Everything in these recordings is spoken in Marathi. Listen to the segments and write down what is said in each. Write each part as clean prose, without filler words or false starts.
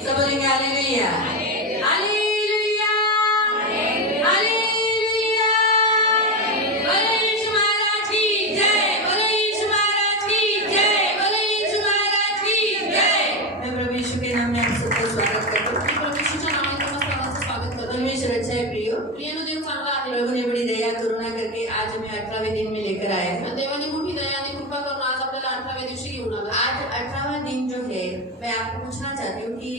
सब बोलेंगे हालेलुया, हालेलुया, हालेलुया। बोलो यीशु महाराज की जय, बोलो यीशु महाराज की जय, बोलो यीशु महाराज की जय। मैं प्रभु यीशु के नाम में आप सबका स्वागत करता हूँ। प्रभू यीशूच्या नावाने तुम्हा सर्वांचं स्वागत करतो. परमेश्वर अच्छा है प्रियो। प्रियनो देव चांगला आहे. प्रभु ने बड़ी दया करुणा करके आज हमें 18वें दिन में लेकर आया है। देवाने मोठी दया आणि कृपा करून आज आपल्याला 18व्या दिवशी घेऊन आला. आज 18वां दिन जो है, मैं आपको पूछना चाहती हूँ कि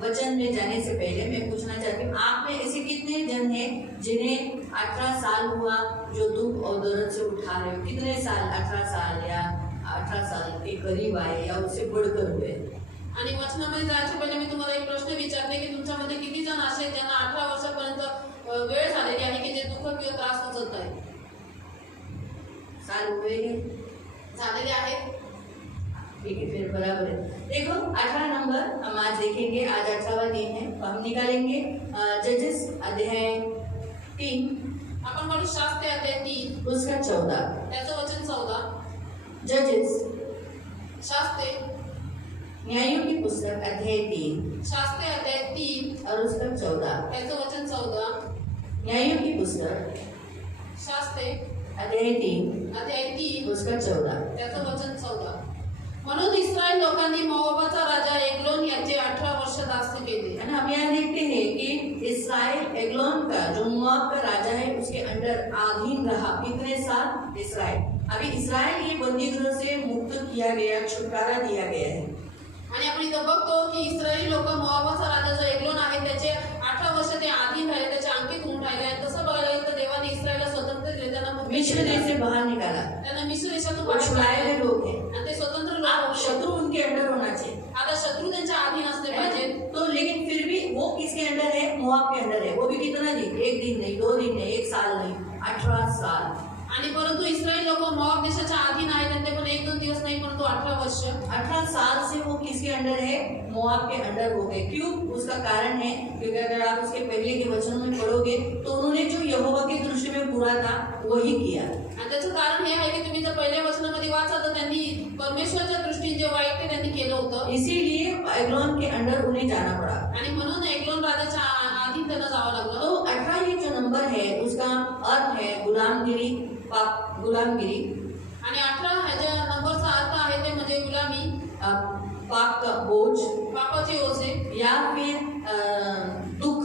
वचन में जाने से पहले मैं पूछना चाहती हूँ, आप में ऐसे कितने जन हैं जिन्हें 18 साल हुआ जो दुख और दर्द से उठा रहे हो? कितने साल, 18 साल या 18 साल के करीब आए या उससे बढ़कर हुए? आणि वचनामध्ये जायच्या पहिले मी तुम्हाला एक प्रश्न विचारते की तुमच्यामध्ये किती जण असे ज्यांना 18 वर्षापर्यंत वेळ झालेली आहे की जे दुःख किंवा त्रास सोसत आहे? साल हुए झालेले आहेत. ठीक है, फिर बराबर है। देखो 18 नंबर हम आज देखेंगे। आज 18वां दिन है, तो हम निकालेंगे जजेस अध्याय 3 आपण म्हणू शास्त्रे अध्याय 3 उसका 14। त्याचं वचन 14. जजेस शास्त्रे न्यायों की पुस्तक अध्याय 3 शास्त्रे अध्याय 3 और उसका 14। त्याचं वचन 14. न्यायों की पुस्तक शास्त्रे अध्याय 3 अध्याय 3 उसका 14। त्याचं वचन 14. म्हणून इस्रायल लोकांनी मोआबाचा राजा एग्लोन याचे 18 वर्ष दास्य केले. है ना। हम यहाँ देखते हैं कि इस्राएल एग्लोन का जो मोआब का राजा है उसके अंडर अधीन रहा। कितने साल? इस्राएल। अभी इस्राएल ये बंदीगृह से मुक्त किया गया, छुटकारा दिया गया है। आणि आपण इथं बघतो की इस्रायली लोक मोआबाचा राजा जो एग्लोन आहे त्याचे 18 वर्ष ते अधीन राहिले, त्याचे अंकित होऊन राहिले. आणि तसं बघायला गेलं तर देवाने इस्रायलला स्वतंत्र दिले, त्यांना मिस्र देश से बाहर निकाला। त्यांना मिस्र देशातून वो छुड़ाए हुए लोग हैं। आणि ते स्वतंत्र लोक अब होते. शत्रु उनके अंडर होना चाहिए। आता शत्रू त्यांच्या अधीन असले पाहिजे. तो लेकिन फिर भी वो किसके अंडर है? मोआब के अंडर है। वो भी कितना दिन? एक दिन नहीं, 2 दिन नहीं, 1 साल नहीं, 18 साल। आणि परंतु इस्रायल लोक मोआब देशाच्या अधीन आहेत आणि ते पण 1-2 दिवस नाही परंतु 18 वर्ष. 18 साल से वो किसके अंडर है? मोआब के अंडर हो गए। क्यों? उसका कारण है क्योंकि अगर आप उसके पहले के वचनों में पढ़ोगे तो उन्होंने जो यहोवा की दृष्टि में बुरा था वही किया। आणि त्याचं कारण हे आहे की तुम्ही जर पहिल्या वचनामध्ये वाचा तर त्यांनी परमेश्वराच्या दृष्टीने जे वाईट ते त्यांनी केलं होतं. इसीलिए एग्लोन के अंडर उन्हें जाना पड़ा। आणि म्हणून एग्लोन राजाच्या अधीन त्यांना जावं लागलं. तो 18 ये जो नंबर है उसका अर्थ है गुलामगिरी, पाप, गुलामगिरी। आणि 18 ह्याच्या नंबरचा अर्थ आहे ते म्हणजे गुलामी, पाप का बोझ पापाचे ओझे या फिर दुख,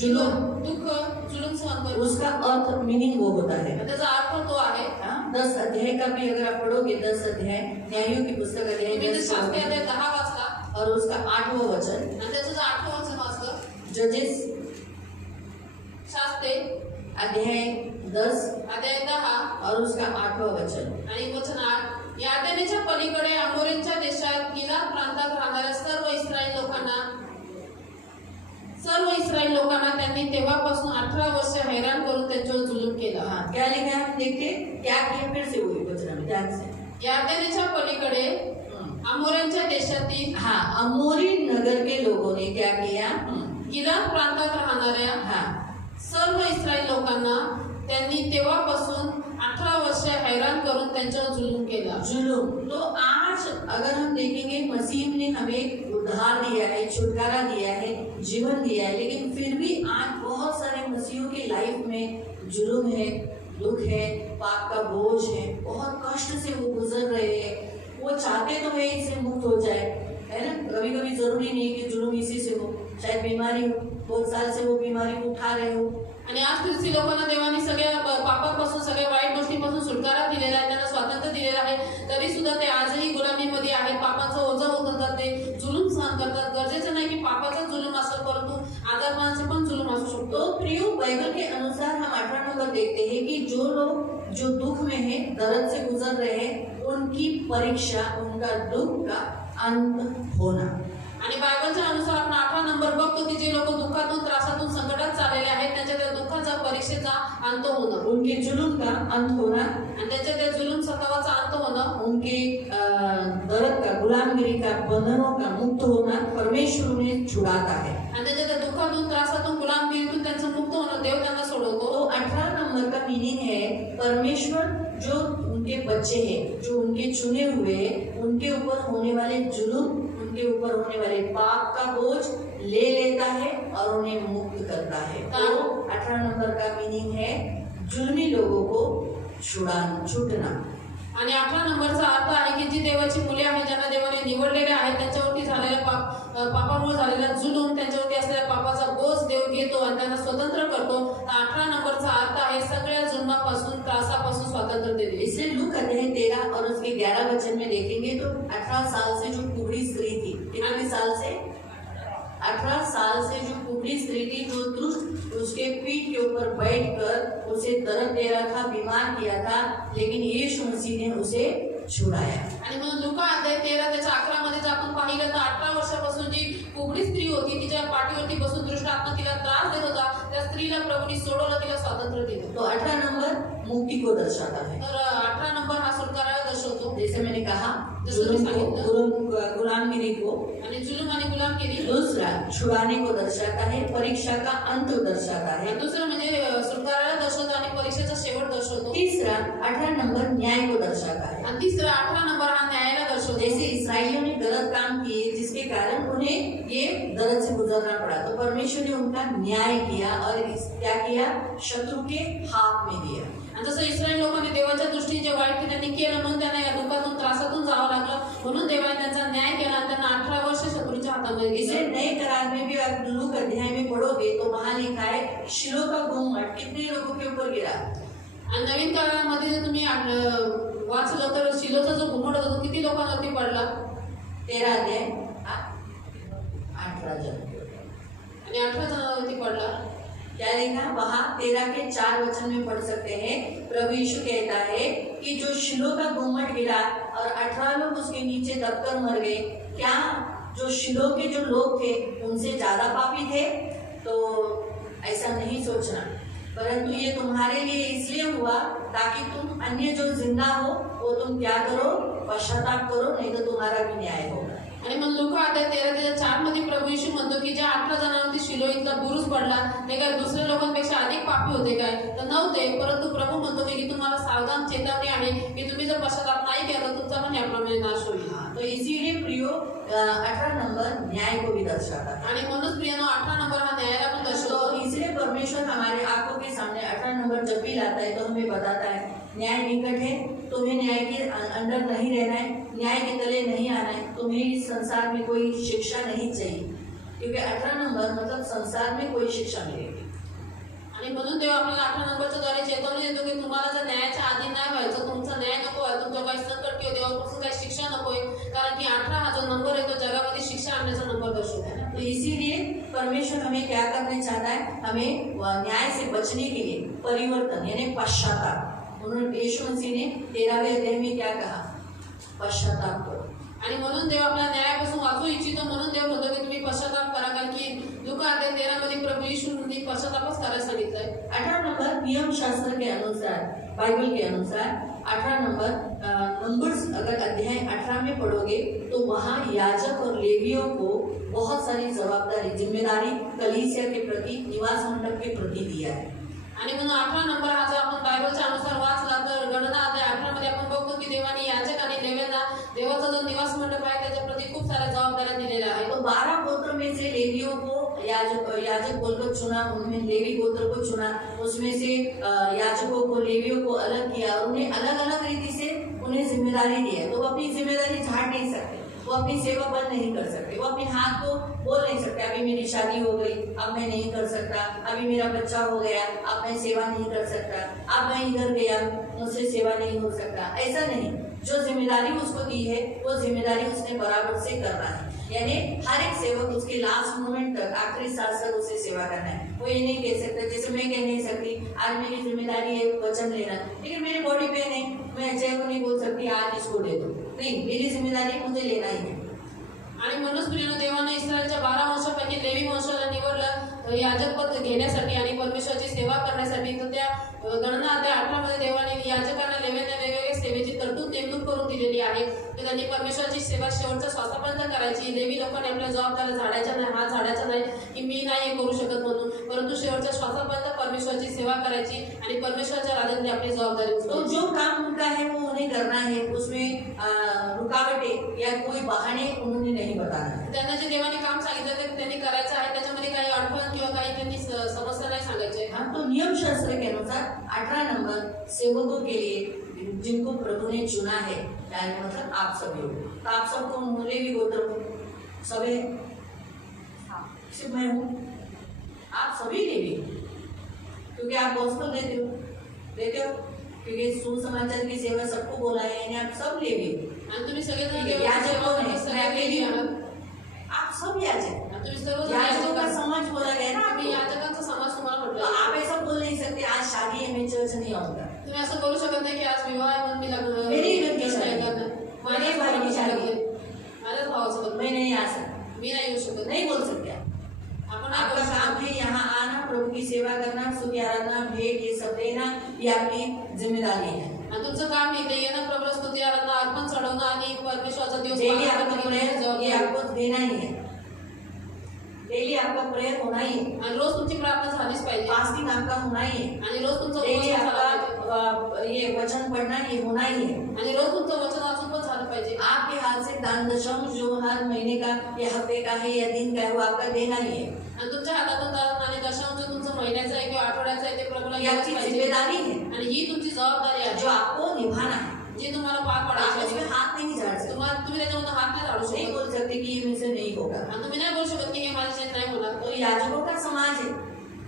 जुलूम। दुःख, जुलूम सहन करणं. उसका अर्थ मीनिंग वो होता है। त्याचा अर्थ तो आहे. 10 अध्याय का भी अगर आप पढ़ोगे, 10 अध्याय न्यायों की पुस्तक अध्याय तुम्ही जर 10 शास्त्री अध्याय 10 वाचला और उसका 8वां वचन आणि त्याचं जर 8वं वचन वाचलं, जजेस शास्त्रे अध्याय 10 अध्याय 10 और उसका 8वां वचन। आणि वचन 8. यार्देनेच्या पलीकडे अमोरेंच्या देशात गिलाद प्रांतात राहणाऱ्या सर्व इस्रायल लोकांना त्यांनी तेव्हापासून 18 वर्ष हैराण करून त्यांच्यावर जुलूम केला. हाँ, क्या लिखा है? देखते क्या किया? फिर से वही वचन में ध्यान से। यार्देनेच्या पलीकडे अमोरेंच्या देशातील अमोरी नगर के लोगों ने क्या किया? गिलाद प्रांतात राहणाऱ्या सर्व इस्रायल लोकांना त्यांनी तेव्हापासून 18 वर्ष हैरान करून त्यांच्यावर जुलूम केला. जुलूम। तो आज अगर हम देखेंगे, मसीह ने हमें उद्धार दिया है, छुटकारा दिया है, जीवन दिया है, लेकिन फिर भी आज बहुत सारे मसीहों की लाइफ में जुलूम है, दुख है, पाप का बोझ है, बहुत कष्ट से वो गुजर रहे हैं। वो चाहते तो है इससे मुक्त हो जाए, है ना। कभी कभी जरूरी नहीं कि जुलूम इसी से हो, शायद बीमारी हो, बहुत साल से वो बीमारी को उठा रहे हो। आणि आज ख्रिस्ती लोकांना देवाने सगळ्या पापापासून, सगळ्या वाईट गोष्टींपासून सुटकारा दिलेला आहे, त्यांना स्वातंत्र्य दिलेलं आहे. तरी सुद्धा ते आजही गुलामीमध्ये आहेत. पापाचं ओझं उचलतात, ते जुलूम सहन करतात. गरजेचं नाही की पापाचा जुलूम असेल, परंतु आजारपणाचे पण जुलूम असू शकतो. तो प्रियो, बाइबल के अनुसार हम 18 नंबर देखते हैं कि जो लोग जो दुख में है, दर्द से गुजर रहे हैं, उनकी परीक्षा, उनका दुख का अंत होना। आणि बायबलच्या अनुसार आपण 18 नंबर बघतो की जे लोक दुःखातून, त्रासातून, संकटात चाललेले आहेत त्यांच्या त्या दुःखाचा, परीक्षेचा अंत होणं, उनके जुलूम का अंत होना आणि त्यांच्या त्या जुलूम सतावाचा अंत होणं, उनके दर्द का, गुलामगिरी का, बंधनों का मुक्त होना परमेश्वर उन्हें छुड़ाता है। आणि त्यांच्या त्या दुःखातून, त्रासातून, गुलामगिरीतून त्यांचं मुक्त होणं देव त्यांना सोडवतो. तो 18 नंबर का मीनिंग है परमेश्वर जो उनके बच्चे हैं, जो उनके चुने हुए, उनके ऊपर होने वाले जुलूम, उनके ऊपर होने वाले पाप का बोझ ले लेता है और उन्हें मुक्त करता है। तो 18 नंबर का मीनिंग है जुल्मी लोगों को छुटना। आणि 18 नंबरचा अर्थ आहे की जी देवाची मुले आहेत, ज्यांना देवाने निवडलेले आहेत, त्यांच्यावरती झालेल्या पापामुळे झालेला जुलूम, त्यांच्यावरती असलेल्या पापाचा बोझ देव घेतो आणि त्यांना स्वतंत्र करतो। 18 नंबरचा अर्थ आहे सगळ्या जुलमापासून, त्रासापासून स्वातंत्र्य देणे। इसलिए लूक अध्याय 13 और उसके 11 वचन में देखेंगे तो 18 साल से जो कुबड़ी स्त्री थी, कितने साल से? 18 साल से जो कुबड़ी स्त्री थी, जो दुष्ट उसके पीठ के ऊपर बैठकर उसे दर्द दे रहा था, बीमार किया था, लेकिन यीशु मसीह ने उसे छुड़ाया। आणि मग लुका अध्याय 13 त्याच्या 11 मध्ये जर आपण पाहिलं तर 18 वर्षापासून जी कुबडी स्त्री होती, तिच्या पाठीवरती बसून दुष्ट आत्मा तिला त्रास देत होता, त्या स्त्रीला प्रभूने सोडवलं, तिला स्वातंत्र्य दिलं। तो 18 नंबर मुक्ति को दर्शाता है। तर 18 नंबर हा छुटकारा दर्शवतो। जैसे मैंने कहा जैसे मैं सांगितलं, गुलामगिरी को, आणि जुलूम आणि गुलामगिरी। दूसरा छुड़ाने को दर्शाता है, परीक्षा का अंत दर्शाता है। दुसरं म्हणजे छुटकारा दर्शवतो आणि परीक्षेचा शेवट दर्शवतो। तीसरा 18 नंबर न्याय को दर्शाता है। आणि तिसरा 18 नंबर हा न्यायाला दर्शवतो। जैसे इस्राएलियों ने गलत काम किए जिसके कारण उन्हें ये दर्द से गुजरना पड़ा, तो परमेश्वर ने उनका न्याय किया और क्या किया? शत्रु के हाथ में दिया। आणि जसं इस्रायल लोकांनी देवाच्या दृष्टीने जे वाईट त्यांनी केलं म्हणून त्यांना या दुःखातून, त्रासातून जावं लागलं, म्हणून देवाने त्यांचा न्याय केला आणि त्यांना 18 वर्ष शत्रूच्या हातामध्ये इसे दिले। नए करार में भी आप लूक अध्याय में पढ़ोगे तो वहां लिखा है शिलो का गुम्मट कितने लोगों के ऊपर गिरा? आणि नवीन काळामध्ये जर तुम्ही वाचलं तर शिलोचा जो घुमट होता तो किती लोकांवरती पडला? 13 अध्याय 18 जन आणि 18 जणांवरती पडला। क्या लिखा वहां? 13 के 4 वचन में पढ़ सकते हैं। प्रभु यीशु कहता है कि जो शिलो का गुम्मट गिरा और 18 लोग उसके नीचे दबकर मर गए, क्या जो शिलो के जो लोग थे उनसे ज्यादा पापी थे? तो ऐसा नहीं सोचना, परंतु ये तुम्हारे लिए इसलिए हुआ ताकि तुम अन्य जो जिंदा हो वो तुम क्या करो? पश्चाताप करो, नहीं तो तुम्हारा भी न्याय होगा। आणि मग लुका अध्याय 13 ते 4 मध्ये प्रभू येशू म्हणतो की ज्या 18 जणांवरती शिलो इतका बुरुज पडला ते काय दुसऱ्या लोकांपेक्षा अधिक पापी होते काय? तर नव्हते, परंतु प्रभू म्हणतो की तुम्हाला सावधान चेतावणी आहे की तुम्ही जर पश्चाताप नाही केला तर तुमचा पण याप्रमाणे नाश होईल। तो इसीलिए प्रियो 18 नंबर न्याय को भी दर्शाता है। आणि म्हणून प्रियानो 18 नंबर हा न्यायाला पण दर्शवतो। तो इसलिए परमेश्वर हमारे आंखों के सामने 18 नंबर जब भी लाता है तो हमें बताता है न्याय निकट है, तुम्हें न्याय के अंदर नहीं रहना है, न्याय के तले नहीं आना है, तुम्हें इस संसार में कोई शिक्षा नहीं चाहिए, क्योंकि 18 नंबर मतलब संसार में कोई शिक्षा मिलेगी। आणि म्हणून देव आपल्याला 18 नंबरच्या द्वारे चेतावणी देतो की तुम्हाला जर न्यायाच्या अधीन नाही व्हायचं, तुमचा न्याय नको आहे, तुमच्या काही संकट किंवा देवापासून काही शिक्षा नको आहे, कारण की 18 हा जो नंबर आहे तो जगामध्ये शिक्षा आणण्याचा नंबर दर्शवतो। तो इसीलिए परमेश्वर हमें क्या करना चाहता है? हमें न्याय से बचने के लिए परिवर्तन यानी पश्चाताप। उन्होंने यीशु मसीह ने 13वें अध्याय में क्या कहा? पश्चाताप करो। आणि म्हणून देव आपल्याला न्यायापासून वाचू इच्छितो, म्हणून देव म्हणतो की तुम्ही पश्चाताप करा, कारण की लुका अध्याय 13 मध्ये प्रभू येशूंनी पश्चातापच करायला सांगितलंय। 18 नंबर नियम शास्त्र के अनुसार, बाइबल के अनुसार 18 नंबर नंबर्स अगर अध्याय 18 में पढ़ोगे तो वहाँ याजक और लेवियों को बहुत सारी जवाबदारी, जिम्मेदारी कलीसिया के प्रति, निवास मंडप के प्रति दिया है। आणि म्हणून 18 नंबर हा जर आपण बायबलच्या अनुसार वाचला तर गणना अध्याय 18 मध्ये आपण बघतो की देवाने याजक आणि लेव्यांना देवाचा जो निवास मंडप आहे त्याच्या प्रति खूप साऱ्या जबाबदाऱ्या दिलेल्या आहेत। तो 12 गोत्र में से लेवियों को याजक बोलकर चुना, उन्होंने लेवी गोत्र को चुना, उसमें से याजकों को, लेवियों को अलग किया और उन्हें अलग अलग रीति से उन्हें जिम्मेदारी दी है। तो वो अपनी जिम्मेदारी झाड़ नहीं सकते, वो अपनी सेवा बंद नहीं कर सकते, वो अपने हाथ को बोल नहीं सकते अभी मेरी शादी हो गई अब मैं नहीं कर सकता, अभी मेरा बच्चा हो गया अब मैं सेवा नहीं कर सकता, अब मैं इधर गया मुझसे सेवा नहीं हो सकता। ऐसा नहीं, जो जिम्मेदारी उसको दी है वो जिम्मेदारी उसने बराबर से करना है। यानी हर एक सेवक उसके लास्ट मोमेंट तक, आखिरी सांस तक उसे सेवा करना है। वो ये नहीं कह सकता, जैसे मैं कह नहीं सकती आज मेरी जिम्मेदारी है वचन लेना, लेकिन मेरी बॉडी पेन है, मैं अजय को नहीं बोल सकती आज इसको दे दो, नहीं, मेरी जिम्मेदारी मुझे लेना ही है। आणि म्हणूनच प्रियनो देवाने इस्रायलच्या 12 वंशापैकी लेवी वंशाला निवडलं, याजक पद घेण्यासाठी आणि परमेश्वराची सेवा करण्यासाठी, तर त्या गणना अध्याय 18 मध्ये देवाने याजकांना लेव्यांना वेगवेगळ्या सेवेची तरतूद नेमणूक करून दिलेली आहे. तर त्यांनी परमेश्वराची सेवा शेवटच्या श्वासापर्यंत करायची. लेवी लोकांनी आपल्या जबाबदाऱ्या झाडायच्या नाही, हात झाडायचा नाही की मी नाही हे करू शकत म्हणून, परंतु शेवटच्या श्वासापर्यंत परमेश्वराची सेवा करायची आणि परमेश्वराच्या राज्यात आपली जबाबदारी तो उचलायची. जो काम उनका है वो उन्हें करना है, उसमें रुकावटें या कोई बहाने उन्होंने नहीं बताना है। त्यांना जे देवाने काम सांगितलं ते त्यांनी करायचं आहे, त्याच्यामध्ये काही अडचण किंवा काही त्यांनी समस्या नाही सांगायची आहे. हाँ, तो नियम शास्त्र के अनुसार 18 नंबर सेवकों के लिए जिनको प्रभु ने चुना है, यानी मतलब आप सभी हो। तो आप सबको लेवी गोत्र हो, सभी सिर्फ मैं हूँ, आप सभी लेवी हो। क्योंकि आप गॉस्पेल देते हो क्योंकि सुसमाचार की सेवा सबको बोला है, यानी आप सब लेवी हो। आणि तुम्ही सगळेजण याजक देवाची कौन है? सेवा मैं सगळे अकेली लेवी हूँ। आहात. आप सब याजक, आणि तुम्ही सर्वजण याजकों का याजक समाज बोला गया ना तुम्ही आपको। याजकांचा समाज तुम्हाला तो म्हटलं. आप ऐसा बोल नहीं सकते आज शादी है मैं चर्च नहीं आऊंगा। तुम्ही असं करू शकत नाही की आज विवाह आहे म्हणून मी लग्न मेरी इव्हन की शादी. नाही करणार. माझ्याच मेरी भाई की शादी. माझ्याच भावाचं लग्न. मैं नहीं आ सकता, मी नाही येऊ शकत. नहीं बोल सकते आप। आपण नाही आपका करू काम शकत. है यहाँ आना, प्रभु की सेवा करना, स्तुति आराधना भेंट ये सब देना, ये आपकी जिम्मेदारी है। आणि तुमचं काम इथे येणं, प्रभू स्तुती आराधना अर्पण चढवणं आणि परमेश्वराचा दिवस डेली पालन आपका करणं ही प्रेयर ये जबाबदारी. आपको देना ही है, डेली आपका प्रेयर होना ही है, आणि रोज तुमची प्रार्थना झालीच पाहिजे. फास्टिंग आपका होना ही है, आणि रोज तुमचं डेली उपवास झाला पाहिजे. आपका ये वचन पढ़ना ये होना ही है। आणि रोज तुमचं वचन वाचून पण झालं पाहिजे. आपके हाथ से दान दशम जो हर महीने का या हफ्ते का है या दिन का है वो आपका देना ही है, आणि तुमच्या हातातून दान आणि दशांश जो तुमचं महिन्याचं आहे किंवा आठवड्याचं आहे ते प्रभूला ये द्यायलाच आपकी पाहिजे. जिम्मेदारी है आणि ही तुमची जबाबदारी आहे जो आपको निभाना है। जी तुम्हाला पार आप पाडायची उसमें आहे. हाथ नहीं झाड़ सकते, तुम्ही त्याच्यामध्ये हात नाही झाडू नहीं शकत. बोल सकते कि ये मुझसे नहीं होगा। आणि तुम्ही नाही बोलू शकत की हे माझ्या नाही होणार. तो याजकों का समाज है,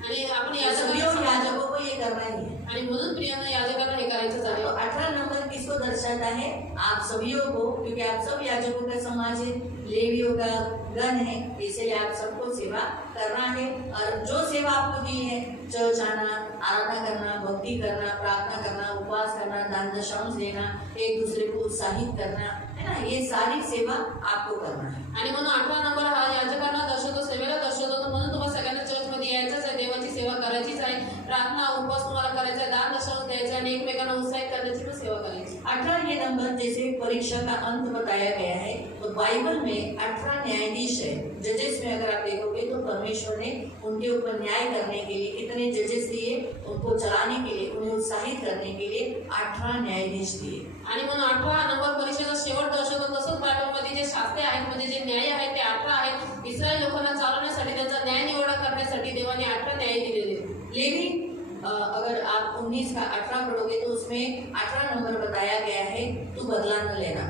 आणि आपण सभी याजकांना याजकों को ये करना ही है। आणि म्हणून प्रियानं याजकांना हे करायचं तो आहे. 18 नंबर किसको दर्शाता है? आप सभीयों को, क्योंकि आप सब याजकों का समाज है, लेवियों का गण है, इसलिए आप सबको सेवा करना है। और जो सेवा आपको दी है, चर्च आना, आराधना करना, भक्ति करना, प्रार्थना करना, उपवास करना, दान दशांश देना, एक दूसरे को उत्साहित करना, है ना, ये सारी सेवा आपको करना है। आणि म्हणून 18 नंबर हा याजकांना दर्शवतो, सेवेला दर्शवतो. तर म्हणून तुम्हाला सगळ्यांना चर्चमध्ये यायचंच आहे, देवाची सेवा करायचीच आहे, प्रार्थना उपवास तुम्हाला करायचा आहे, दान दशांश द्यायचं आणि एकमेकांना उत्साहित करण्याची पण सेवा करायची. 18 ये नंबर जैसे परीक्षा का अंत बताया गया है, तो बाइबल में 18 न्यायाधीश है। जजेस में अगर आप देखोगे तो परमेश्वर ने उनके ऊपर न्याय करने के लिए कितने जजेस दिए, उनको चलाने के लिए, उन्हें उत्साहित करने के लिए 18 न्यायाधीश दिए। आणि म्हणून 18 नंबर परीक्षेचा शेवट दर्शवतो. तसंच बायबलमध्ये जे शास्त्रे आहेत म्हणजे जे न्याय आहेत ते 18 आहेत. इस्रायल लोकांना चालवण्यासाठी, त्यांचा न्याय निवडा करण्यासाठी देवाने 18 न्याय दिलेले. लेवी अगर आप 19 का 18 पढ़ोगे तो उसमें 18 नंबर बताया गया है, तू बदला न लेना।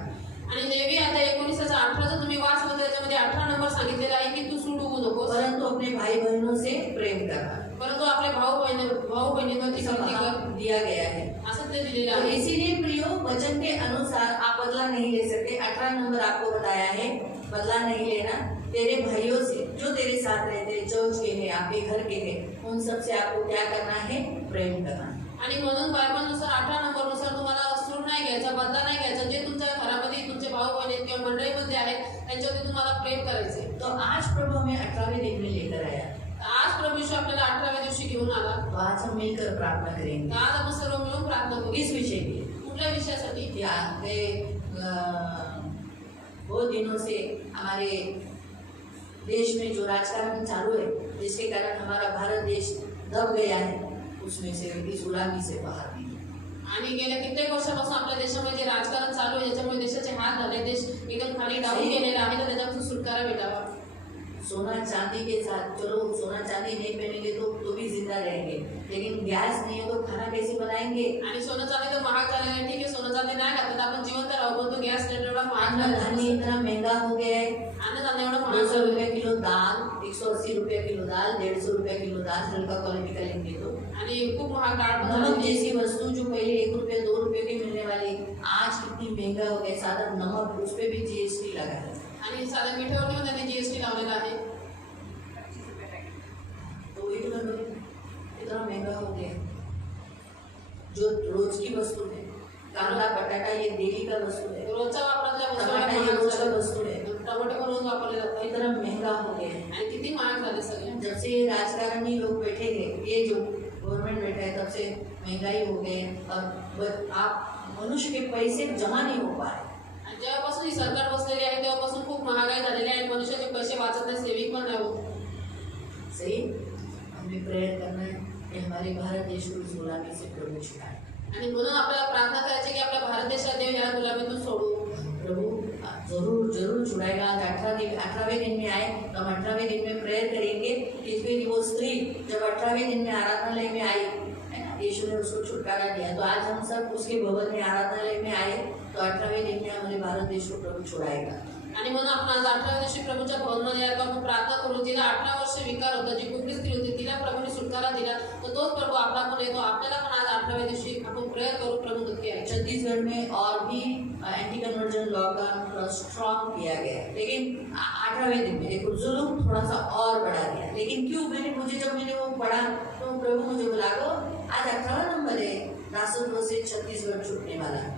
आणि लेवी आता 19चा 18 जर तुम्ही वाचलं तर त्याच्यामध्ये 18 नंबर सांगितलेला आहे की तू सूट उगू नकोस, परंतु अपने भाई बहनों से प्रेम करना, परंतु आपल्या भाऊ बहिणींवरती ऐसा प्रीती वहाँ कर, दिया गया है। असं ते दिलेलं तो आहे. इसीलिए प्रियो वचन के अनुसार आप बदला नहीं ले सकते। 18 नंबर आपको बताया है, बदला नहीं लेना। तेरे भाइयों से जो तेरे साथ रहते हैं, चर्च के हैं, आपके घर के हैं, उन सब से आपको क्या करना है? प्रेम करना। आणि म्हणून बायबलनुसार 18 नंबरनुसार तुम्हाला सूट नाही घ्यायचा, बदला नाही घ्यायचा. जे तुमच्या घरामध्ये तुमचे भाऊ बहिणी किंवा मंडळीमध्ये आहेत त्यांच्यावरती तुम्हाला प्रेम करायचे. तो आज प्रभु हमें 18वें दिन में लेकर आया, आज प्रभू यीशू आपल्याला 18व्या दिवशी घेऊन आला. तो आज हम मिलकर प्रार्थना तर करेंगे। आज आपण सर्व मिळून प्रार्थना करू. किस विषय की? कुठल्या विषयासाठी? कि आगे बहुत दिनों से हमारे देश में जो राजकारण चालू है, जिसके कारण हमारा भारत देश दब गया है, उसमें से इस गुलामी से बाहर नहीं। आणि गेल्या कित्येक वर्षापासून आपल्या देशामध्ये जे राजकारण चालू आहे ज्याच्यामुळे देशाचे हाल झाले, देश एकदम खाली डाऊन गेलेला आहे, तर त्याच्यापासून सुटकारा भेटावा. सोना चांदी के साथ, चलो सोना चांदी नहीं पहनेंगे तो भी जिंदा रहेंगे, लेकिन गैस नहीं है तो खाना कैसे बनाएंगे? आणि सोनं चांदी तर महाग झालेलं आहे, ठीक आहे, सोनं चांदी नाही घातलं आपण जिवंत राहू, पण तो गॅस सिलेंडर एवढा महाग अन्न झाला धान्य इतना महंगा हो गया है, अन्नधान्य एवढं महाग 200 झालं. रुपये किलो दाल, 180 रुपये किलो दाल, 150 रुपये किलो दाल, हल्का क्वालिटी का लेंगे तो आणि खूप महाग डाळ पण नमक झालेली आहे. जैसी वस्तु जो पहले 1 रुपये 2 रुपये की मिलने वाली, आज कितनी महंगा हो गया। सादा नमक, उस पे भी GST लगा है। आणि साध्या मिठावरती पण त्यांनी जीएसटी लावलेला आहे. तो वही तो मैं बोली, इतना महंगा हो गया। जो रोज की वस्तु है, कांदा बटाटा ये डेली का वस्तु है, रोजच्या वापरातल्या वस्तू टमाटा ये रोज का वस्तू है, टमाटे पण रोज वापरले जातात इतना महंगा हो गया है। आणि किती महाग झाले सगळे. जब से ये राजकारणी लोग बैठेंगे, ये जो गवर्नमेंट बैठा है तब से महंगाई हो गई और आप मनुष्य के पैसे जमा नहीं हो पा रहे। आणि जेव्हापासून ही सरकार बसलेली आहे तेव्हापासून खूप महागाई झालेली आहे, मनुष्याचे पैसे वाचत नाही, सेविंग पण नाही होत. सही, हमें प्रेयर करना है कि हमारे भारत देश को इस गुलामी से प्रभु छुड़ाए. आणि म्हणून आपल्याला प्रार्थना करायची की आपल्या भारत देशात देव या गुलामीतून सोडू. प्रभु जरूर जरूर छुड़ाएगा. आज 18वें दिन में आए तो हम 18वें दिन में प्रेयर करेंगे कि फिर वो स्त्री जब 18वें दिन में आराधनालय में आई है ना, यीशु ने उसको छुटकारा दिया. तो आज हम सब उसके भवन में आराधनालय में आए तो 18वें दिन में हमारे भारत देश को प्रभु छुड़ाएगा. आणि म्हणून आपण आज 18व्या दिवशी प्रभूच्या भवनामध्ये आलो, आपण प्रार्थना करू. तिला 18 वर्ष विकार होता, जी कुठली स्त्री होती तिला प्रभूने सुटकारा दिला, तर तोच प्रभू आपला पण येतो. आपल्याला पण आज 18व्या दिवशी आपण प्रेयर करू. प्रभू नक्की आहे. छत्तीसगढ़ में और भी एंटी कन्वर्जन लॉ का स्ट्रॉन्ग किया गया है, लेकिन 18वें दिन में देखो जुल्म थोड़ा सा और बढ़ा दिया. लेकिन क्यों, जब मैंने वो पढ़ा तो प्रभु मुझे बोला को आज 18वां नंबर है, दासत्व से छत्तीसगढ़ छूटने वाला है.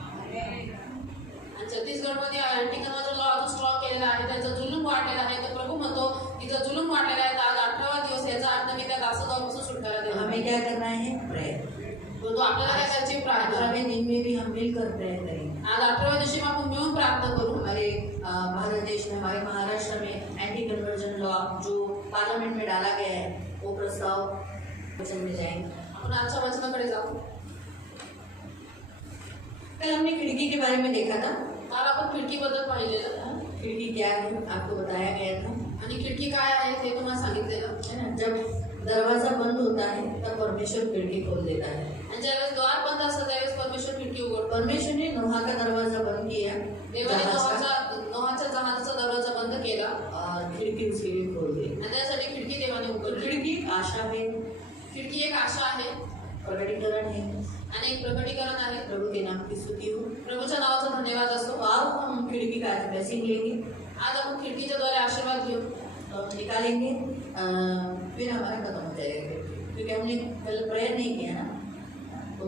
आणि छत्तीसगडमध्ये अँटी कन्वर्जन लॉ अजून स्ट्रॉंग केलेला आहे, त्याचा जुलूम वाढलेला आहे. तर प्रभू म्हणतो तिचा जुलूम वाढलेला आहे, तर आज 18वा दिवस, याचा अर्थ मी त्या दासत्वापासून सुटकारा देतो. हमें क्या करना है? प्रेयर. तो आपल्याला काय करायची? प्रार्थना. 18वें दिन में भी हम मिलकर प्रेयर करेंगे. आज 18व्या दिवशी आपण मिळून प्रार्थना करू. हमारे भारत देश में, हमारे महाराष्ट्र में एंटी कन्वर्जन लॉ जो पार्लियामेंट में डाला गया है वो प्रस्ताव वचन में जाएंगे. आपण आजच्या वचनाकडे जाऊ. कल हमने खिड़की के बारे में देखा था. काल आपण खिडकीबद्दल पाहिलेलं, खिड़की क्या है आपको बताया गया था, आणि खिडकी काय आहे ते तुम्हाला सांगितलेलं है ना. जब दरवाजा बंद होता है तब परमेश्वर खिड़की खोल देता है. आणि ज्यावेळेस द्वार बंद असतं त्यावेळेस परमेश्वर खिडकी उघडतो. परमेश्वर ने नोहा का दरवाजा बंद किया, देवाने जहाज का, नोहाच्या जहाजाचा दरवाजा बंद केला और खिड़की उसके लिए खोल दी. आणि त्यासाठी खिडकी देवाने और उघडली. खिड़की एक आशा है, खिडकी एक आशा आहे प्रकटीकरण है. आणि एक प्रकटीकरण आहे. प्रभु के नाम की स्तुति हो. प्रभूच्या नावाचा धन्यवाद असतो. तो आओ हम खिड़की का ब्लेसिंग लेंगे. आज आपण खिडकीच्या द्वारे आशीर्वाद घेऊ. तो हम निकालेंगे, फिर हमारा खत्म हो जाएगा, क्योंकि हमने कल प्रेयर नहीं किया ना. तो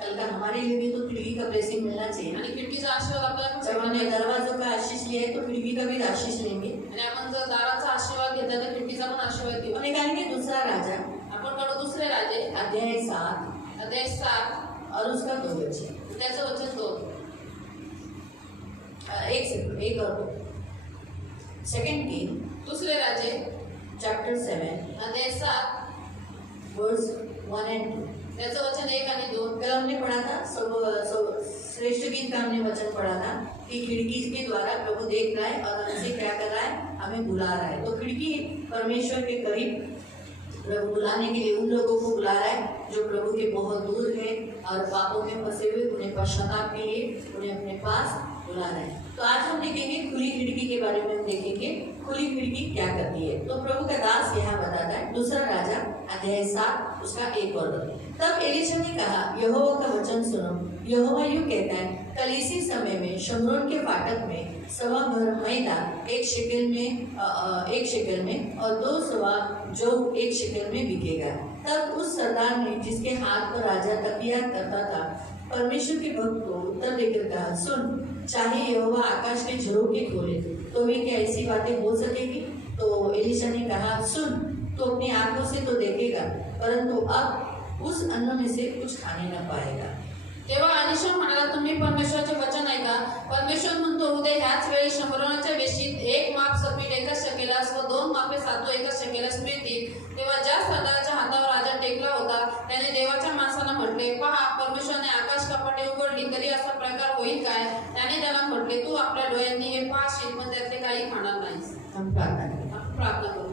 कल का हमारे लिए भी तो खिड़की का ब्लेसिंग मिलना चाहिए. आणि खिडकीचा आशीर्वाद आपल्याला जब हमने आणि दरवाजों का आशीष लिया है तो खिड़की का भी आशीष लेंगे. आपण जर दाराचा आशीर्वाद घेतला तर खिडकीचा पण आशीर्वाद घेऊ. और निकालेंगे दूसरा राजा आपण कडू दुसरे राजे अध्याय 7 अध्याय 7 और उसका 2 वचन. त्याचं वचन 2. एक और 2 किंग दुसरे राजे चैप्टर 7 अध्याय 7 वर्स 1 and 2. त्याचं वचन 1 आणि 2. कल हमने पढ़ा था, सब श्रेष्ठ गीत का हमने वचन पढ़ा था कि खिड़की के द्वारा प्रभु देख रहा है और हमसे क्या कर रहा है, हमें बुला रहा है. तो खिड़की परमेश्वर के करीब प्रभु बुलाने के लिए उन लोगों को बुला रहा है जो प्रभु के बहुत दूर है और पापों में फंसे हुए, उन्हें पश्चाताप के लिए उन्हें अपने पास बुला रहा है. तो आज हम देखेंगे खुली खिड़की के बारे में. हम देखेंगे खुली खिड़की क्या करती है. तो प्रभु का दास यहाँ बताता है, दूसरा राजा अध्याय 7 उसका 1 और 2. तब एलीशा ने कहा, यहोवा का वचन सुनो. यहोवा यूं कहता है, कल इसी समय में शमरोन के फाटक में 1.25 भर मैदा 1 शेकेल में और 2 सवा जो 1 शेकेल में बिकेगा. तब उस सरदार ने जिसके हाथ पर राजा तकिया करता था परमेश्वर के भक्त को उत्तर देकर कहा, सुन, चाहे यहोवा आकाश के झरोखे खोले तो भी क्या ऐसी बातें हो सकेगी. तो एलीशा ने कहा, सुन, तो अपनी आंखों से तो देखेगा परंतु अब उस अन्न में से कुछ खाने न पाएगा. तेव्हा एलीशा म्हणाला, तुम्ही परमेश्वराचे वचन ऐका. परमेश्वर म्हणतो, उद्या ह्याच वेळी शंभराच्या वेशीत 1 माप सपीठ 1 शकेलास व 2 मापे सातू 1 शकेलास मिळतील. तेव्हा ज्या सरदाराच्या हातावर राजा टेकला होता त्याने देवाच्या माणसाला म्हटले, पहा, परमेश्वराने आकाश कपाटे उघडली तरी असा प्रकार होईल काय. त्याने त्याला म्हटले, तू आपल्या डोळ्यांनी हे पाहशील पण त्यातले काही खाणार नाहीस. हम प्रार्थना करें. आपण प्रार्थना करू.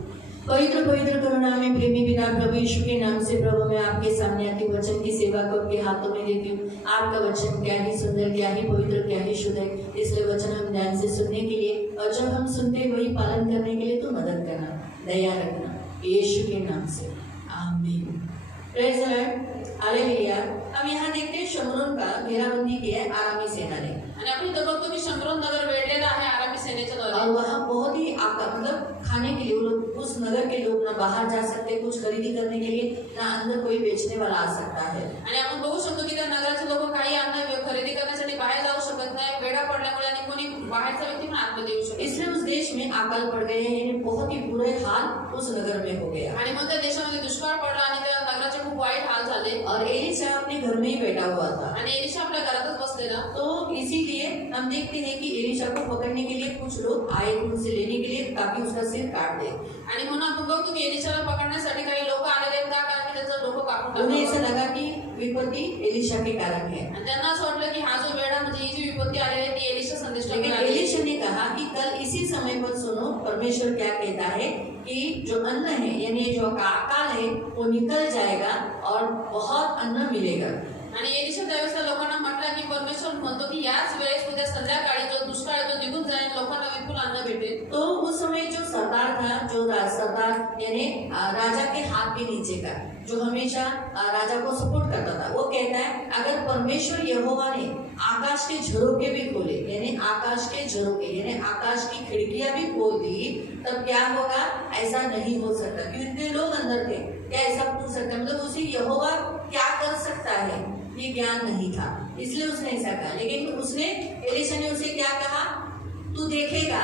पवित्र पवित्र करुणा में प्रेमी पिता प्रभु यीशु के नाम से प्रभु मैं आपके सामने आती हूँ. वचन की सेवा को आपके हाथों में देती हूँ. आपका वचन क्या ही सुंदर, क्या ही पवित्र, क्या ही शुद्ध है. इसलिए वचन हम ध्यान से सुनने के लिए और जब हम सुनते वही पालन करने के लिए तो मदद करना, दया रखना, यीशु के नाम से आमीन. Praise the lord, hallelujah. हम यहाँ देखते हैं शमरोन का घेराबंदी किया है आरामी सेना ने. आणि आपण इथं बघतो की शंभरोन नगर वेढलेलं आहे आरामी सेनेच्या और द्वारे. वहाँ बहुत ही मतलब खाने के लिए वो लोग, उस नगर के लोग ना बाहर जा सकते कुछ खरीदी करने के लिए, ना अंदर कोई बेचने वाला आ सकता है. आणि आपण बघू शकतो की त्या नगराचे लोक काही अन्न खरेदी करण्यासाठी बाहेर जाऊ शकत नाही. वेढा पडल्यामुळे आणि कोणी बाहेरचा व्यक्ती पण आतमध्ये येऊ शकतो. इसलिए उस देश में अकाल पड़ गए हैं. बहुत ही बुरे हाल उस नगर में हो गया। आणि मग त्या देशामध्ये दुष्काळ पडला आणि त्या नगराचे खूप वाईट हाल झाले और एलिशा अपने घर में ही बैठा हुआ था। आणि एलिशा आपल्या घरातच बसलेला। तो इसीलिए हम देखते हैं कि एलिशा को पकड़ने के लिए कुछ लोग आए उनसे लेने के लिए ताकि उसका सिर काट दे। आणि म्हणून आपण बघतो की एलिशाला पकडण्यासाठी काही लोक आलेले आहेत का कारण की त्याचं डोकं कापून उन्हें ऐसा टाकावं। लगा कि विपत्ति एलिशा के कारण है, आणि त्यांना असं वाटलं की हा जो वेळा म्हणजे ही जी विपत्ती आलेली आहे ती एलिशा संदेश लेकिन एलिशा ने कहा कि कल इसी समय पर सुनो परमेश्वर क्या कहता है कि जो अन्न है यानी जो अकाल है वो निकल जाएगा और बहुत अन्न मिलेगा। आणि एलिशा त्यावेळेस त्या लोकांना म्हटलं की परमेश्वर म्हणतो की याच वेळेस उद्या संध्याकाळी जो दुष्काळ आहे तो निघून जाईल, लोकांना विपुल अन्न भेटेल। तो उस समय जो सरदार था, जो सरदार यानी राजा के हाथ के नीचे का, जो हमेशा राजा को सपोर्ट करता था, वो कहता है अगर परमेश्वर यहोवा ने आकाश के झरोखे भी खोले यानी आकाश के झरोखे यानी आकाश की खिड़कियां भी खोल दी तब क्या होगा, ऐसा नहीं हो सकता। क्योंकि इतने लोग अंदर थे, क्या ऐसा पूछ सकता, मतलब उसे यहोवा क्या कर सकता है ये ज्ञान नहीं था, इसलिए उसने ऐसा कहा। लेकिन उसने एलिशा ने उसे क्या कहा, तू देखेगा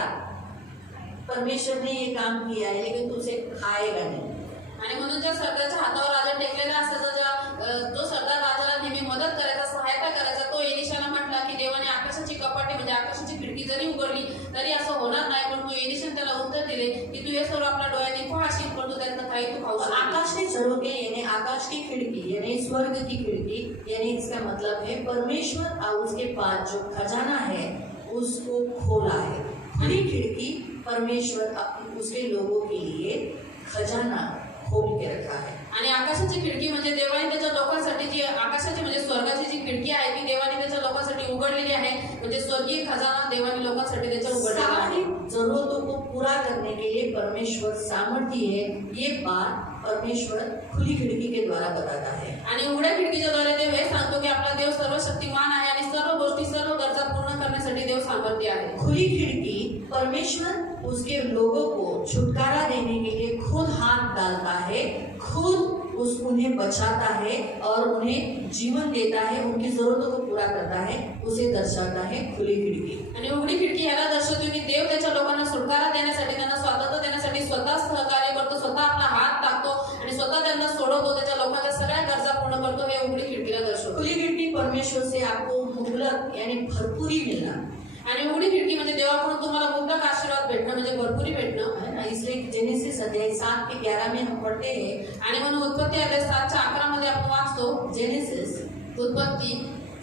परमेश्वर ने ये काम किया है लेकिन तू उसे खाएगा नहीं। आणि म्हणून ज्या सरदारच्या हातावर राजा टेकलेला असायचा, जो सरदार राजाला नेहमी मदत करायचा, सहायता करायचा, तो एलिशाला म्हटला की देवाने आकाशाची कपाटे म्हणजे आकाशाची खिडकी जरी उघडली तरी असं होणार नाही। पण तू एलिशाने त्याला उत्तर दिले की तू हे सर्व आपल्या डोळ्यांनी पाहशील पण तू त्यातनं काही तू खाऊ शकत आकाश के झरोखे यानी आकाश की खिड़की यानी स्वर्ग की खिड़की यानी इसका मतलब है परमेश्वर और उसके पास जो खजाना है उसको खोला है। खुली खिड़की परमेश्वर उसके लोगों के लिए खजाना खोल के रखा है। आणि आकाशाची खिडकी म्हणजे देवाने त्याच्या लोकांसाठी जी आकाशाची म्हणजे स्वर्गाची जी खिडकी आहे ती देवाने त्याच्या लोकांसाठी उघडलेली आहे, म्हणजे स्वर्गीय खजाना देवाने लोकांसाठी त्याच्या उघडलेला आहे। सारी जरूरतों को पूरा करने के लिए परमेश्वर सामर्थ्य है, ये बात परमेश्वर खुली खिड़की के द्वारा बताता है। आणि उघड्या खिडकीच्या द्वारे देव हे सांगतो की आपला देव सर्वशक्तिमान आहे आणि सर्व गोष्टी सर्व गरजा पूर्ण करण्यासाठी देव सामर्थ्य आहे। खुली खिड़की परमेश्वर उसके लोगों को छुटकारा देने के लिए खुद हाथ डालता है, खुद उन्हें बचाता है और उन्हें जीवन देता है, उनकी जरूरतों को पूरा करता है, उसे दर्शाता है खुली खिड़की। आणि उघडी खिडकी ह्याला दर्शवतो की देव त्याच्या लोकांना सुटकारा देण्यासाठी, त्यांना स्वातंत्र्य देण्यासाठी स्वतः सहकार्य करतो, स्वतः आपला हात टाकतो आणि स्वतः त्यांना सोडवतो, त्याच्या लोकांच्या सगळ्या गरजा पूर्ण करतो, हे उघडी खिडकीला दर्शवतो। खुली खिड़की परमेश्वर से आपको मुबलक यानी भरपूरी मिलना, आणि उघडी खिडकी म्हणजे देवाकडून तुम्हाला मुबलक आशीर्वाद भेटणं म्हणजे भरपुरी भेटणं है ना। इसलिए जेनेसिस अध्याय 7 के 11 में हम पढ़ते हैं, आणि म्हणून उत्पत्ती अध्याय 7:11 मध्ये आपण वाचतो, जेनेसिस उत्पत्ती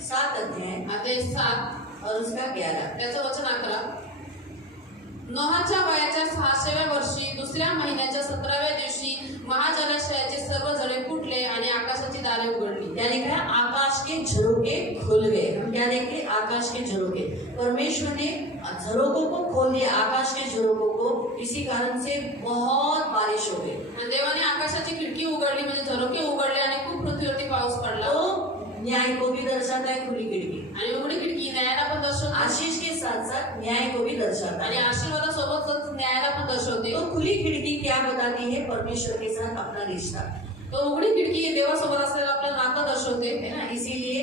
7 अध्याय 7 और उसका 11, त्याचं वचन 11। नोहाच्या वयाच्या 600व्या वर्षी दुसऱ्या महिन्याच्या 17व्या दिवशी महाजलाशयाचे सर्व झरे फुटले आणि आकाशाची दारे उघडली। क्या लिखा है, आकाश के झरोखे खुल गए। हम क्या देखे, आकाश के झरोखे, परमेश्वर ने झरोखों को खोल दिया, आकाश के झरोखों को, इसी कारण से बहुत बारिश हो गई। आणि देवाने आकाशाची खिडकी उघडली म्हणजे झरोखे उघडले आणि खूप पृथ्वीवरती पाऊस पडला। तो न्याय को भी दर्शाता है खुली खिड़की, आणि उघडी खिडकी न्यायाला पण दर्शवते, आशीष के साथ साथ न्याय को भी दर्शाता आणि है। आशीर्वादासोबत न्यायाला पण दर्शवते। तो खुली खिड़की क्या बताती है, परमेश्वर के साथ अपना रिश्ता, तो उघडी खिडकी देवासोबत असलेलं आपलं नातं दर्शवते, है ना। इसीलिए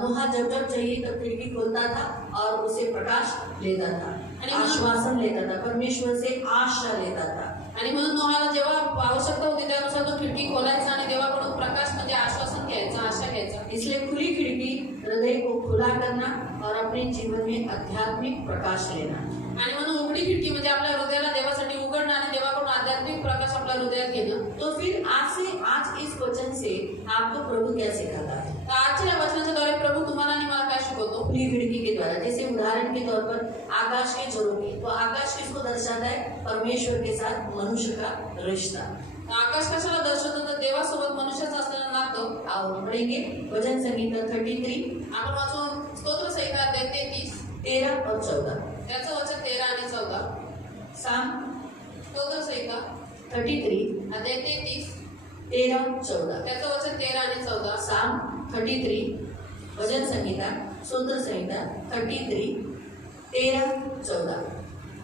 नोहा जब जब चाहिए तब खिड़की खोलता था और उसे प्रकाश लेता था, आश्वासन लेता था, परमेश्वर से आशा लेता था। आणि म्हणून नोहाला जेव्हा आवश्यकता होती त्यानुसार तो खिडकी खोलायचा आणि देवाकडून प्रकाश म्हणजे आश्वासन घ्यायचा, आशा घ्यायचा। इसलिए खुली खिड़की हृदय को खुला करना और अपने जीवन में आध्यात्मिक प्रकाश लेना। आणि म्हणून उघडी खिडकी म्हणजे आपल्या हृदयाला देवासाठी उघडणं आणि देवाकडून आध्यात्मिक प्रकाश आपल्या हृदयात घेणं। तो फिर आज इस वचन से आपको प्रभु क्या सिखाता है, तर आजच्या या वचनाच्या द्वारे प्रभु तुम्हाला आणि मला काय शिकवतो, खुली खिड़की के द्वारा। जैसे उदाहरण के तौर पर आकाश के झरोखे, तो आकाश किसको दर्शाता है, परमेश्वर के साथ मनुष्य का रिश्ता। तर आकाश कशाला दर्शवतो, तर देवासोबत मनुष्याचं असलेलं नातं। आओ पढ़ेंगे भजन संगीता 33 आपण वाचून स्तोत्र संहिता अध्याय 33 13 और 14, त्याचं वचन 13 आणि 14। साम स्तोत्र संहिता 33 अध्याय 33 13 14, त्याचं वचन 13 आणि 14। साम 33 भजन संगीता स्तोत्र संहिता 33 13 14।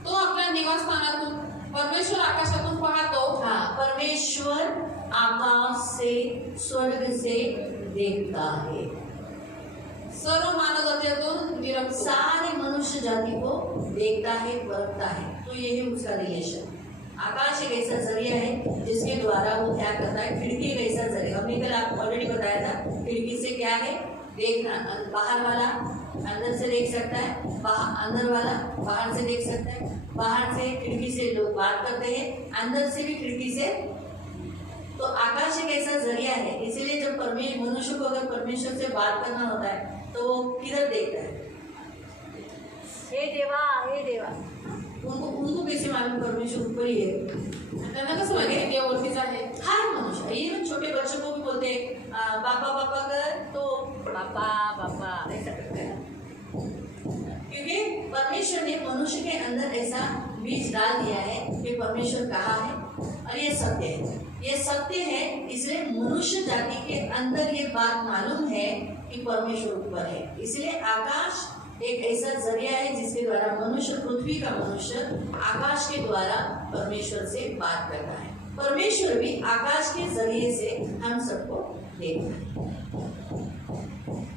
तो आपल्या निवासस्थानातून परमेश्वर आकाशातून पाहतो, हाँ, परमेश्वर आकाश से स्वर्ग से देखता है, सर्व मानवजातीतून निरखतो, सारे मनुष्य जाति को देखता है, परखता है। तो ये है उसका रिलेशन। आकाश एक ऐसा जरिया है जिसके द्वारा वो क्या करता है, खिड़की एक ऐसा जरिया, हमने कल आपको ऑलरेडी बताया था, खिड़की से क्या है देखना, बाहर वाला अंदर से देख सकता है, अंदर वाला बाहर से देख सकता है, बाहर से खिड़की से लोग बात करते हैं, अंदर से भी खिड़की से। तो आकाश एक ऐसा जरिया है, इसीलिए जब मनुष्य को अगर परमेश्वर से बात करना होता है तो वो किधर देखता है, हे देवा हे देवा। उनको कैसे मालूम परमेश्वर ऊपर ही है, त्यांना कसं माहिती की देव वरतीच आहे? हर मनुष्य, इवन छोटे बच्चों को भी बोलते हैं पापा पापा कर, तो पापा पापा ऐसा करते हैं, क्योंकि परमेश्वर ने मनुष्य के अंदर ऐसा बीज डाल दिया है कि परमेश्वर कहाँ है और ये सत्य है, ये सत्य है। इसलिए मनुष्य जाति के अंदर ये बात मालूम है कि परमेश्वर ऊपर है। इसलिए आकाश एक ऐसा जरिया है जिसके द्वारा मनुष्य, पृथ्वी का मनुष्य आकाश के द्वारा परमेश्वर से बात करता है। परमेश्वर भी आकाश के जरिए से हम सबको देखता है,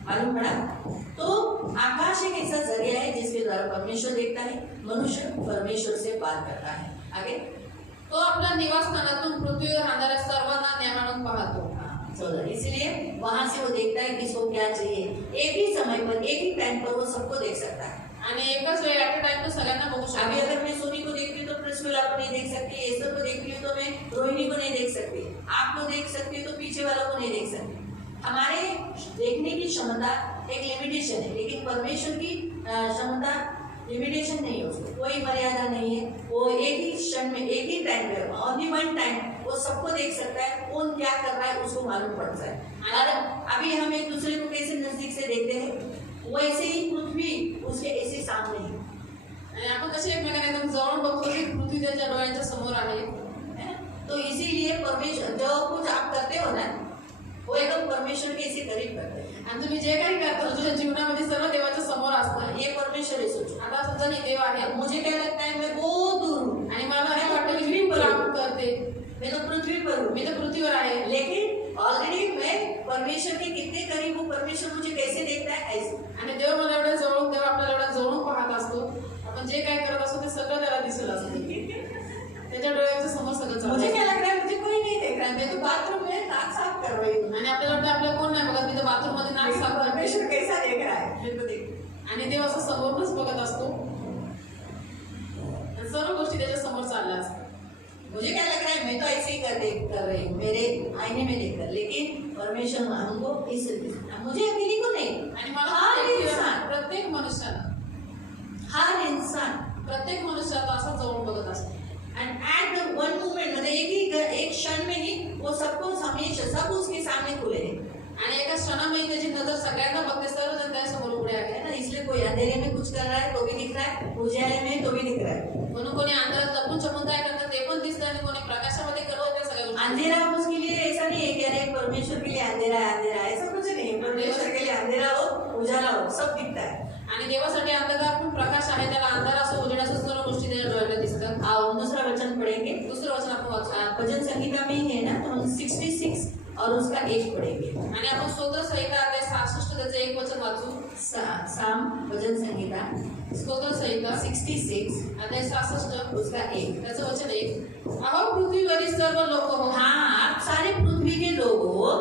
मालूम पड़ा? तो आकाश एक ऐसा जरिया है जिसके द्वारा परमेश्वर देखता है, मनुष्य परमेश्वर से बात करता है। आगे तो आपल्या निवासस्थानातून पृथ्वीवर राहणाऱ्या सर्वांना न्याहाळून पाहतो। इसलिए वहां से वो देखता है किसको क्या चाहिए, एक ही समय पर एक ही टाइम पर वो सबको देख सकता है। आणि एकाच वेळी ऍट अ टाइम तो सगळ्यांना बघू शकतो। अभी अगर मैं सोनी को देख रही हूँ तो प्रिंसिपल को नहीं देख सकती, एस्टर को देख रही हूँ तो मैं रोहिणी को नहीं देख सकती, आपको देख सकती हूँ तो पीछे वालों को नहीं देख सकती। हमारे देखने की क्षमता एक लिमिटेशन है, लेकिन परमेश्वर की क्षमता लिमिटेशन नहीं है, उसको कोई मर्यादा नहीं है। वो एक ही क्षण में एक ही टाइम पे ओनली वन टाइम वो सबको देख सकता है, कौन क्या कर रहा है उसको मालूम पड़ता है। और अभी हम एक दूसरे को कैसे नजदीक से देखते हैं, वैसे ही पृथ्वी उसके ऐसे सामने है। आणि आपण कसे एकमेकांना एकदम जवळून बघतो की पृथ्वी त्याच्या डोळ्यांच्या समोर आहे। तो इसीलिए परमेश्वर जो कुछ आप करते हो ना, वो एकदम परमेश्वर के इसी करीब करते हैं। आणि तुम्ही जे काही करता तुझ्या जीवनामध्ये सर्व देवाच्या समोर असतं। ये परमेश्वर है। सोचो आता समजा हे देव आहे, मुझे क्या लगता है मैं बहुत दूर हूँ आणि मला हे वाटतं की मी काम करते, मैं तो पृथ्वी पर हूँ, मी तर पृथ्वीवर आहे, लेकिन ऑलरेडी मैं परमेश्वर के कितने करीब हूँ, परमेश्वर मुझे कैसे देखता है ऐसे। आणि देव मला एवढ्या जवळून, देव आपल्याला एवढ्या जवळून पाहत असतो। आपण जे काय करत असतो ते सगळं त्याला दिसत असतं, त्याच्या डोळ्याच्या समोर सगळं चालू मुझे असतं। क्या लग रहा है मुझे कोई नहीं देख रहा है, मैं तो बाथरूम में नाक साफ कर रही हूँ, आणि आपल्याला वाटतं आपल्याला कोण नाही बघत, मी तर बाथरूम मध्ये नाक साफ करते। परमेश्वर कैसा देख रहा है मैं तो देख। आणि देव असं समोरच बघत असतो, सर्व गोष्टी त्याच्या समोर चालल्या असतात। मुझे क्या लग रहा है मैं तो ऐसे ही कर रही हूँ मेरे आईने में देखकर, लेकिन परमेश्वर हमको इस, मुझे अकेली को नहीं, आणि मला हर इंसान, प्रत्येक मनुष्याला, हर इंसान प्रत्येक मनुष्याला असं जवळून बघत असतो। End at the one moment मतलब एक क्षण में ही वो सबको हमेशा सब उसके सामने खुले हैं। आणि एका क्षणामध्ये त्याची नजर सगळ्यांना बघते, सर्वजण त्यासमोर उभे है आहेत ना, इसलिए कोई अंधेरे में कुछ कर रहा है तो भी दिख रहा है, उजाले में तो भी दिख रहा है। म्हणून कोणी अंधारात लपून छपून काय करतात ते पण दिसतं, आणि कोणी प्रकाशामध्ये करतात त्या सगळ्या गोष्टी। अंधेरा उसके लिए ऐसा नहीं है कि अरे परमेश्वर के लिए अंधेरा है, ऐसा कुछ नहीं है। परमेश्वर के लिए अंधेरा हो उजाला हो सब दिखता है। आणि देवासाठी अंधकार पण प्रकाश आहे, त्याला अंधार असो उजेड असो सर्व गोष्टी त्याच्या डोळ्याला दिसतात। आओ दूसरा वचन पढ़ेंगे, दुसरं वचन आपण वाचू भजन संहिता में ही है ना, तो हम 66 और उसका 1 पढ़ेंगे। आणि आपण स्तोत्र संहिता अध्याय 66 त्याचं एक वचन वाचू। साम भजन संहिता स्तोत्र संहिता 66 अध्याय 66 उसका 1 त्याचं वचन 1, अहो पृथ्वीवरील सर्व लोक हो, हाँ आप सारे पृथ्वी के लोग हो,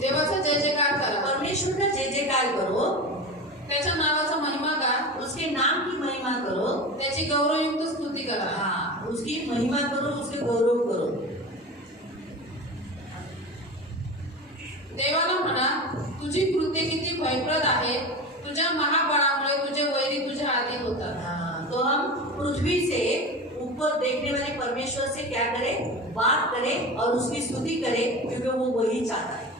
देवाचा जय जयकार करा, परमेश्वर का जय जयकार करो, त्याच्या नावाचा महिमा गा, उसके नाम की महिमा करो, त्याची गौरवयुक्त स्तुती करा। हाँ उसकी महिमा करो, उसके गौरव करो। देवाला म्हणा तुझी कृत्य किती भयप्रद आहे, तुझ्या महाबळामुळे तुझे वैरी तुझ्या आधी होतात। हाँ, तो हम पृथ्वी से ऊपर देखने वाले परमेश्वर से क्या करें, बात करें और उसकी स्तुति करें, क्योंकि वो वही चाहता है।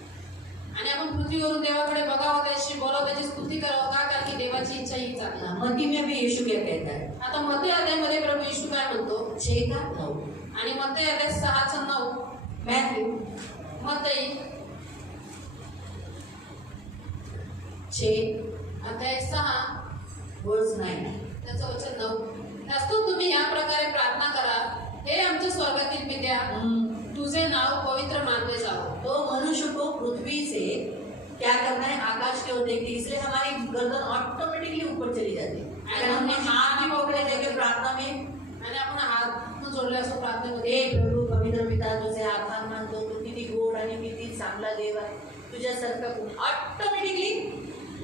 आणि आपण पृथ्वीवरून देवाकडे बघावं, त्याची बोलावं, त्याची स्तुती करावं का, कारण की देवाची इच्छा हीच आहे। मत्ती में भी यीशु क्या कहता है, आता मत्ती अध्यायामध्ये प्रभू येशू काय म्हणतो, 6:9, आणि मत्ती अध्याय 6:9, मैथ्यू मत्ती 6 अध्याय 6 वर्स 9, त्याचं वचन 9, त्यास्तव तुम्ही या प्रकारे प्रार्थना करा, हे आमच्या स्वर्गातील पित्या, तुझे नाव पवित्र मानले जाओ। तो मनुष्य को पृथ्वी से क्या करना है, आकाश की ओर देखते, इसलिए हमारी गर्दन ऑटोमेटिकली ऊपर चली जाती है। अगर हमने हाथ भी पकड़े देखे प्रार्थना में, आणि आपण हात आकाशातून जोडले असो प्रार्थनेमध्ये. हे प्रभू पवित्र पिता तुझे आभार मानतो, तू किती गोड आणि किती चांगला देव आहे. तुझ्यासारखं ऑटोमेटिकली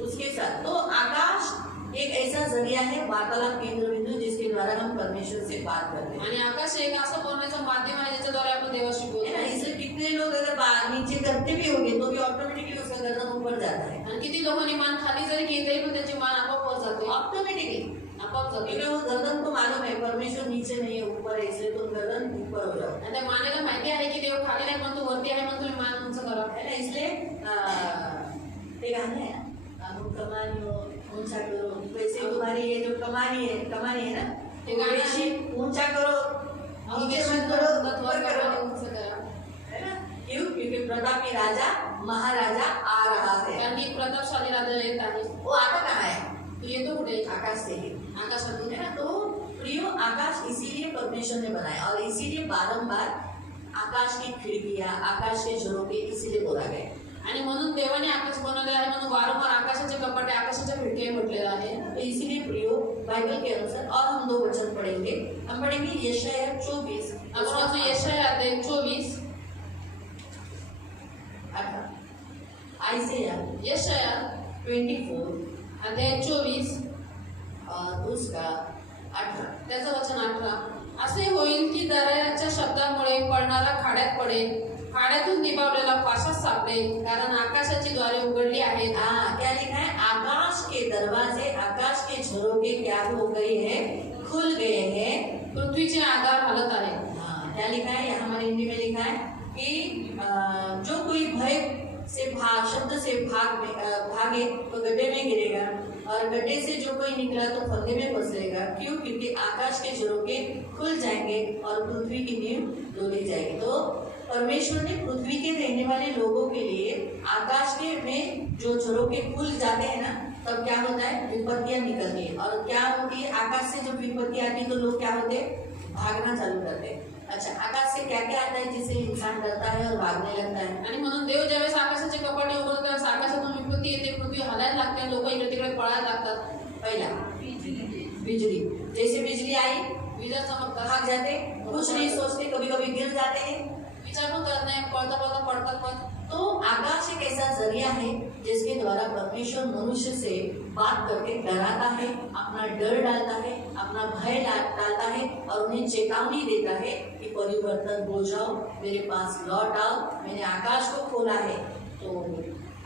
उसके साथ तो आकाश एक ऐसा जरिया है वार्तालाप केंद्र बिंदु जिसके द्वारा हम परमेश्वर से बात करते हैं. आणि आकाश एक असं बोलण्याचं माध्यम आहे ज्याच्याद्वारे आपण देवाशी है बोलतो. ना. इसलिए कितने लोग अगर नीचे करते भी होंगे तो भी ऑटोमेटिकली उसका गर्दन ऊपर जाता है. आणि किती लोकांनी मान खाली जरी केली तरी पण त्याची मान आपोआप वर जाते, ऑटोमेटिकली. आपोआप जाते. क्योंकि वो गर्दन को मालूम है परमेश्वर नीचे नहीं है ऊपर है, इसलिए तुम गर्दन ऊपर हो जाओ. आणि त्या मानेला माहिती आहे की देव खाली नाही पण तू वरती आहे म्हणून तुम्ही मान उंच करा. है ना. इसलिए ते गाणं आहे हम कमानी हो ऊंचा करो, वैसे तुम्हारी ये जो कमानी है ना, ते गाणं वैसे ऊंचा करो, नीचे मत करो, ऊपर करो. उंच करा. है ना. क्यों? क्योंकि प्रतापी राजा महाराजा आ रहा है. कारण की प्रतापशाली राजा येत आहे. वो आता कहाँ है? तू येतो कुठे? आकाश से ही. आकाशातून. है ना. तो प्रियो आकाश इसीलिए परमेश्वर ने बनाया और इसीलिए बारंबार आकाश की खिड़कियां, आकाश के झरोखे इसीलिए बोला गया. आणि म्हणून देवाने आकाश बनवले आहे म्हणून वारंवार आकाशाचे कपाटे, आकाशाच्या खिडक्या म्हटलेलं आहे. तो इसीलिए प्रियो बाइबल के अनुसार और हम 2 वचन पढ़ेंगे. हम पढ़ेंगे यशायाह 24 आपण वाचू यशायाह अध्याय 24. 18, आइज़ाया यशायाह 24 अध्याय 24 और उसका 18. त्याचं वचन 18. असे होईल की दर्याच्या शब्दामुळे पडणारा खाड्यात पडेल, खाड्यातून निभावलेला पाशात सापडेल, कारण आकाशाची द्वारे उघडली आहेत. हाँ, क्या लिखा है? आकाश के दरवाजे, आकाश के झरोखे क्या हो गए हैं? खुल गए हैं. पृथ्वीचे आधार हलत आहे. हाँ, क्या लिखा है? यहाँ हमारे हिंदी में लिखा है कि जो कोई भय से शब्द से भागे तो गड्ढे में गिरेगा और गड्ढे से जो कोई निकला तो फंदे में फंसेगा. क्यों? क्योंकि आकाश के झरोखे खुल जाएंगे और पृथ्वी की नींव डोली जाएगी. तो परमेश्वर ने पृथ्वी के रहने वाले लोगों के लिए आकाश के में जो झरोखे खुल जाते हैं ना, तब क्या होता है? विपत्तियां निकलती है. और क्या होती है? आकाश से जब विपत्ति आती है तो लोग क्या होते हैं? भागना चालू करते हैं. अच्छा, आकाश से क्या क्या आता है जिससे इंसान डरता है और भागने लगता है? आणि म्हणून देव ज्यावेळेस आकाशाचे कपाटे उघडतो त्यावेळेस आकाशातून विपत्ती येते, पृथ्वी हलायला लागते, लोक इकडे तिकडे पळायला लागतात. पहला बिजली. जैसे बिजली आई विजा चमकतात, भाग जाते, कुछ नहीं सोचते, कभी कभी गिर जाते हैं. विचार पण करत नाही, पळता पळता पडतात पण. तो आकाश एक ऐसा जरिया है जिसके द्वारा परमेश्वर मनुष्य से बात करके डराता है, अपना डर डालता है, अपना भय डालता है और उन्हें चेतावनी देता है कि परिवर्तन हो जाओ, मेरे पास लौट आओ, मैंने आकाश को खोला है तो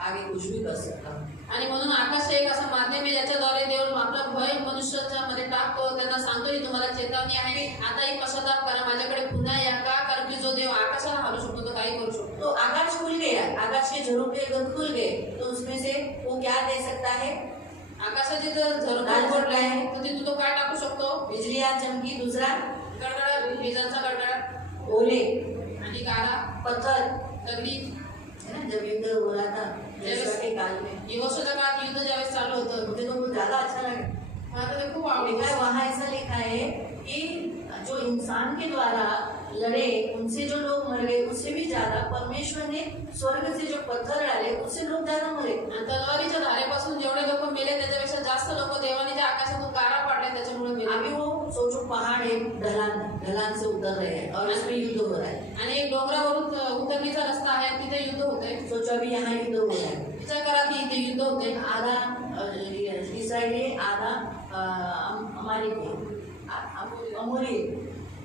आगे कुछ भी कर सकता हूँ. आणि म्हणून आकाश एक असं माध्यम आहे ज्याच्याद्वारे देव आपला भय मनुष्याच्या मध्ये टाकतो, त्यांना सांगतो की तुम्हाला चेतावणी आहे, आताही पश्चाताप करा, माझ्याकडे पुन्हा या. का? कारण की जो देव आकाशाला हलवू शकतो तो काही करू शकतो. तो आकाश खुल गया, आकाश के झरोखे अगर खुल गए तो उसमें से वो क्या दे सकता है? आकाशाचे जर झरोखे उघडले आहे तर तिथून तो काय टाकू शकतो? बिजली या चमकी. दूसरा गडगडाट, विजांचा गडगडाट, ओले, आणि गारा, पत्थर. दगडी. है ना. जब युद्ध हो रहा था यहोशू के काल में, यहोशूच्या काळात युद्ध ज्यावेळेस चालू होतं मुझे तो बहुत ज्यादा अच्छा लगा. मला तर ते खूप लिखा है आवडलं. वहाँ ऐसा लिखा है कि जो इंसान के द्वारा लड़े उनसे जो लोग मर गए उससे भी ज्यादा परमेश्वर ने स्वर्ग से जो पत्थर डाले उससे लोग ज्यादा मरे. आणि तलवारीच्या धारेपासून जेवढे लोक मेले त्याच्यापेक्षा जास्त लोक देवाने ज्या आकाशातून गारा पाडल्या त्याच्यामुळे मेले. अभी वो सोचो पहाड़ एक ढलान से उतर रहे हैं और उसमें युद्ध हो रहा है. आणि एक डोंगरावरून उतरणीचा रस्ता आहे आणि तिथे युद्ध होते. सोचो अभी यहाँ युद्ध हो रहा है. विचार करा की इथे युद्ध होते. आधा इसराइली, आधा हमारे अमोरी.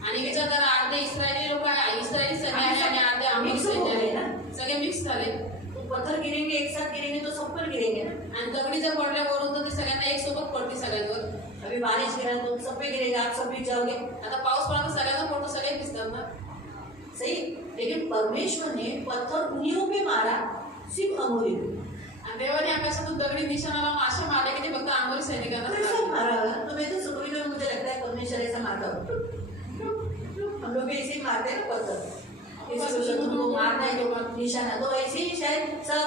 आणि विचार करा अर्धे इस्रायली लोक आहे, इस्रायली सैन्य आहे आणि अर्धे अमेरिकी मिक्स हो सैन्य गए आहे. ना. सगळे मिक्स झाले. तो पत्थर गिरेंगे एक साथ गिरेंगे तो सब पर गिरेंगे ना. आणि दगडी जर पडल्यावरून तर ते सगळ्यांना एक सोबत पडते सगळ्यांवर. अभी बारिश गिरा तो सब पे गिरेगा, आप सब भी जाओगे. आता पाऊस पडला तर सगळ्यांना पडतो, सगळे भिजतात ना. सही. लेकिन परमेश्वर ने पत्थर उन्हीं पे मारा, सिर्फ अमोरी पे. आणि देवाने आकाशातून दगडी निशाणा लावून असे मारले की ते फक्त आंबोली सैनिकांना कैसा मारले. मारा होगा? तो मैं तो सुबह में मुझे लगता है परमेश्वर ऐसा मारता होगा. हम लोग भी ऐसे ही मारते हैं ना पत्थर. किसी को शत्रु को मारना है तो निशाना, तो ऐसे ही शायद सब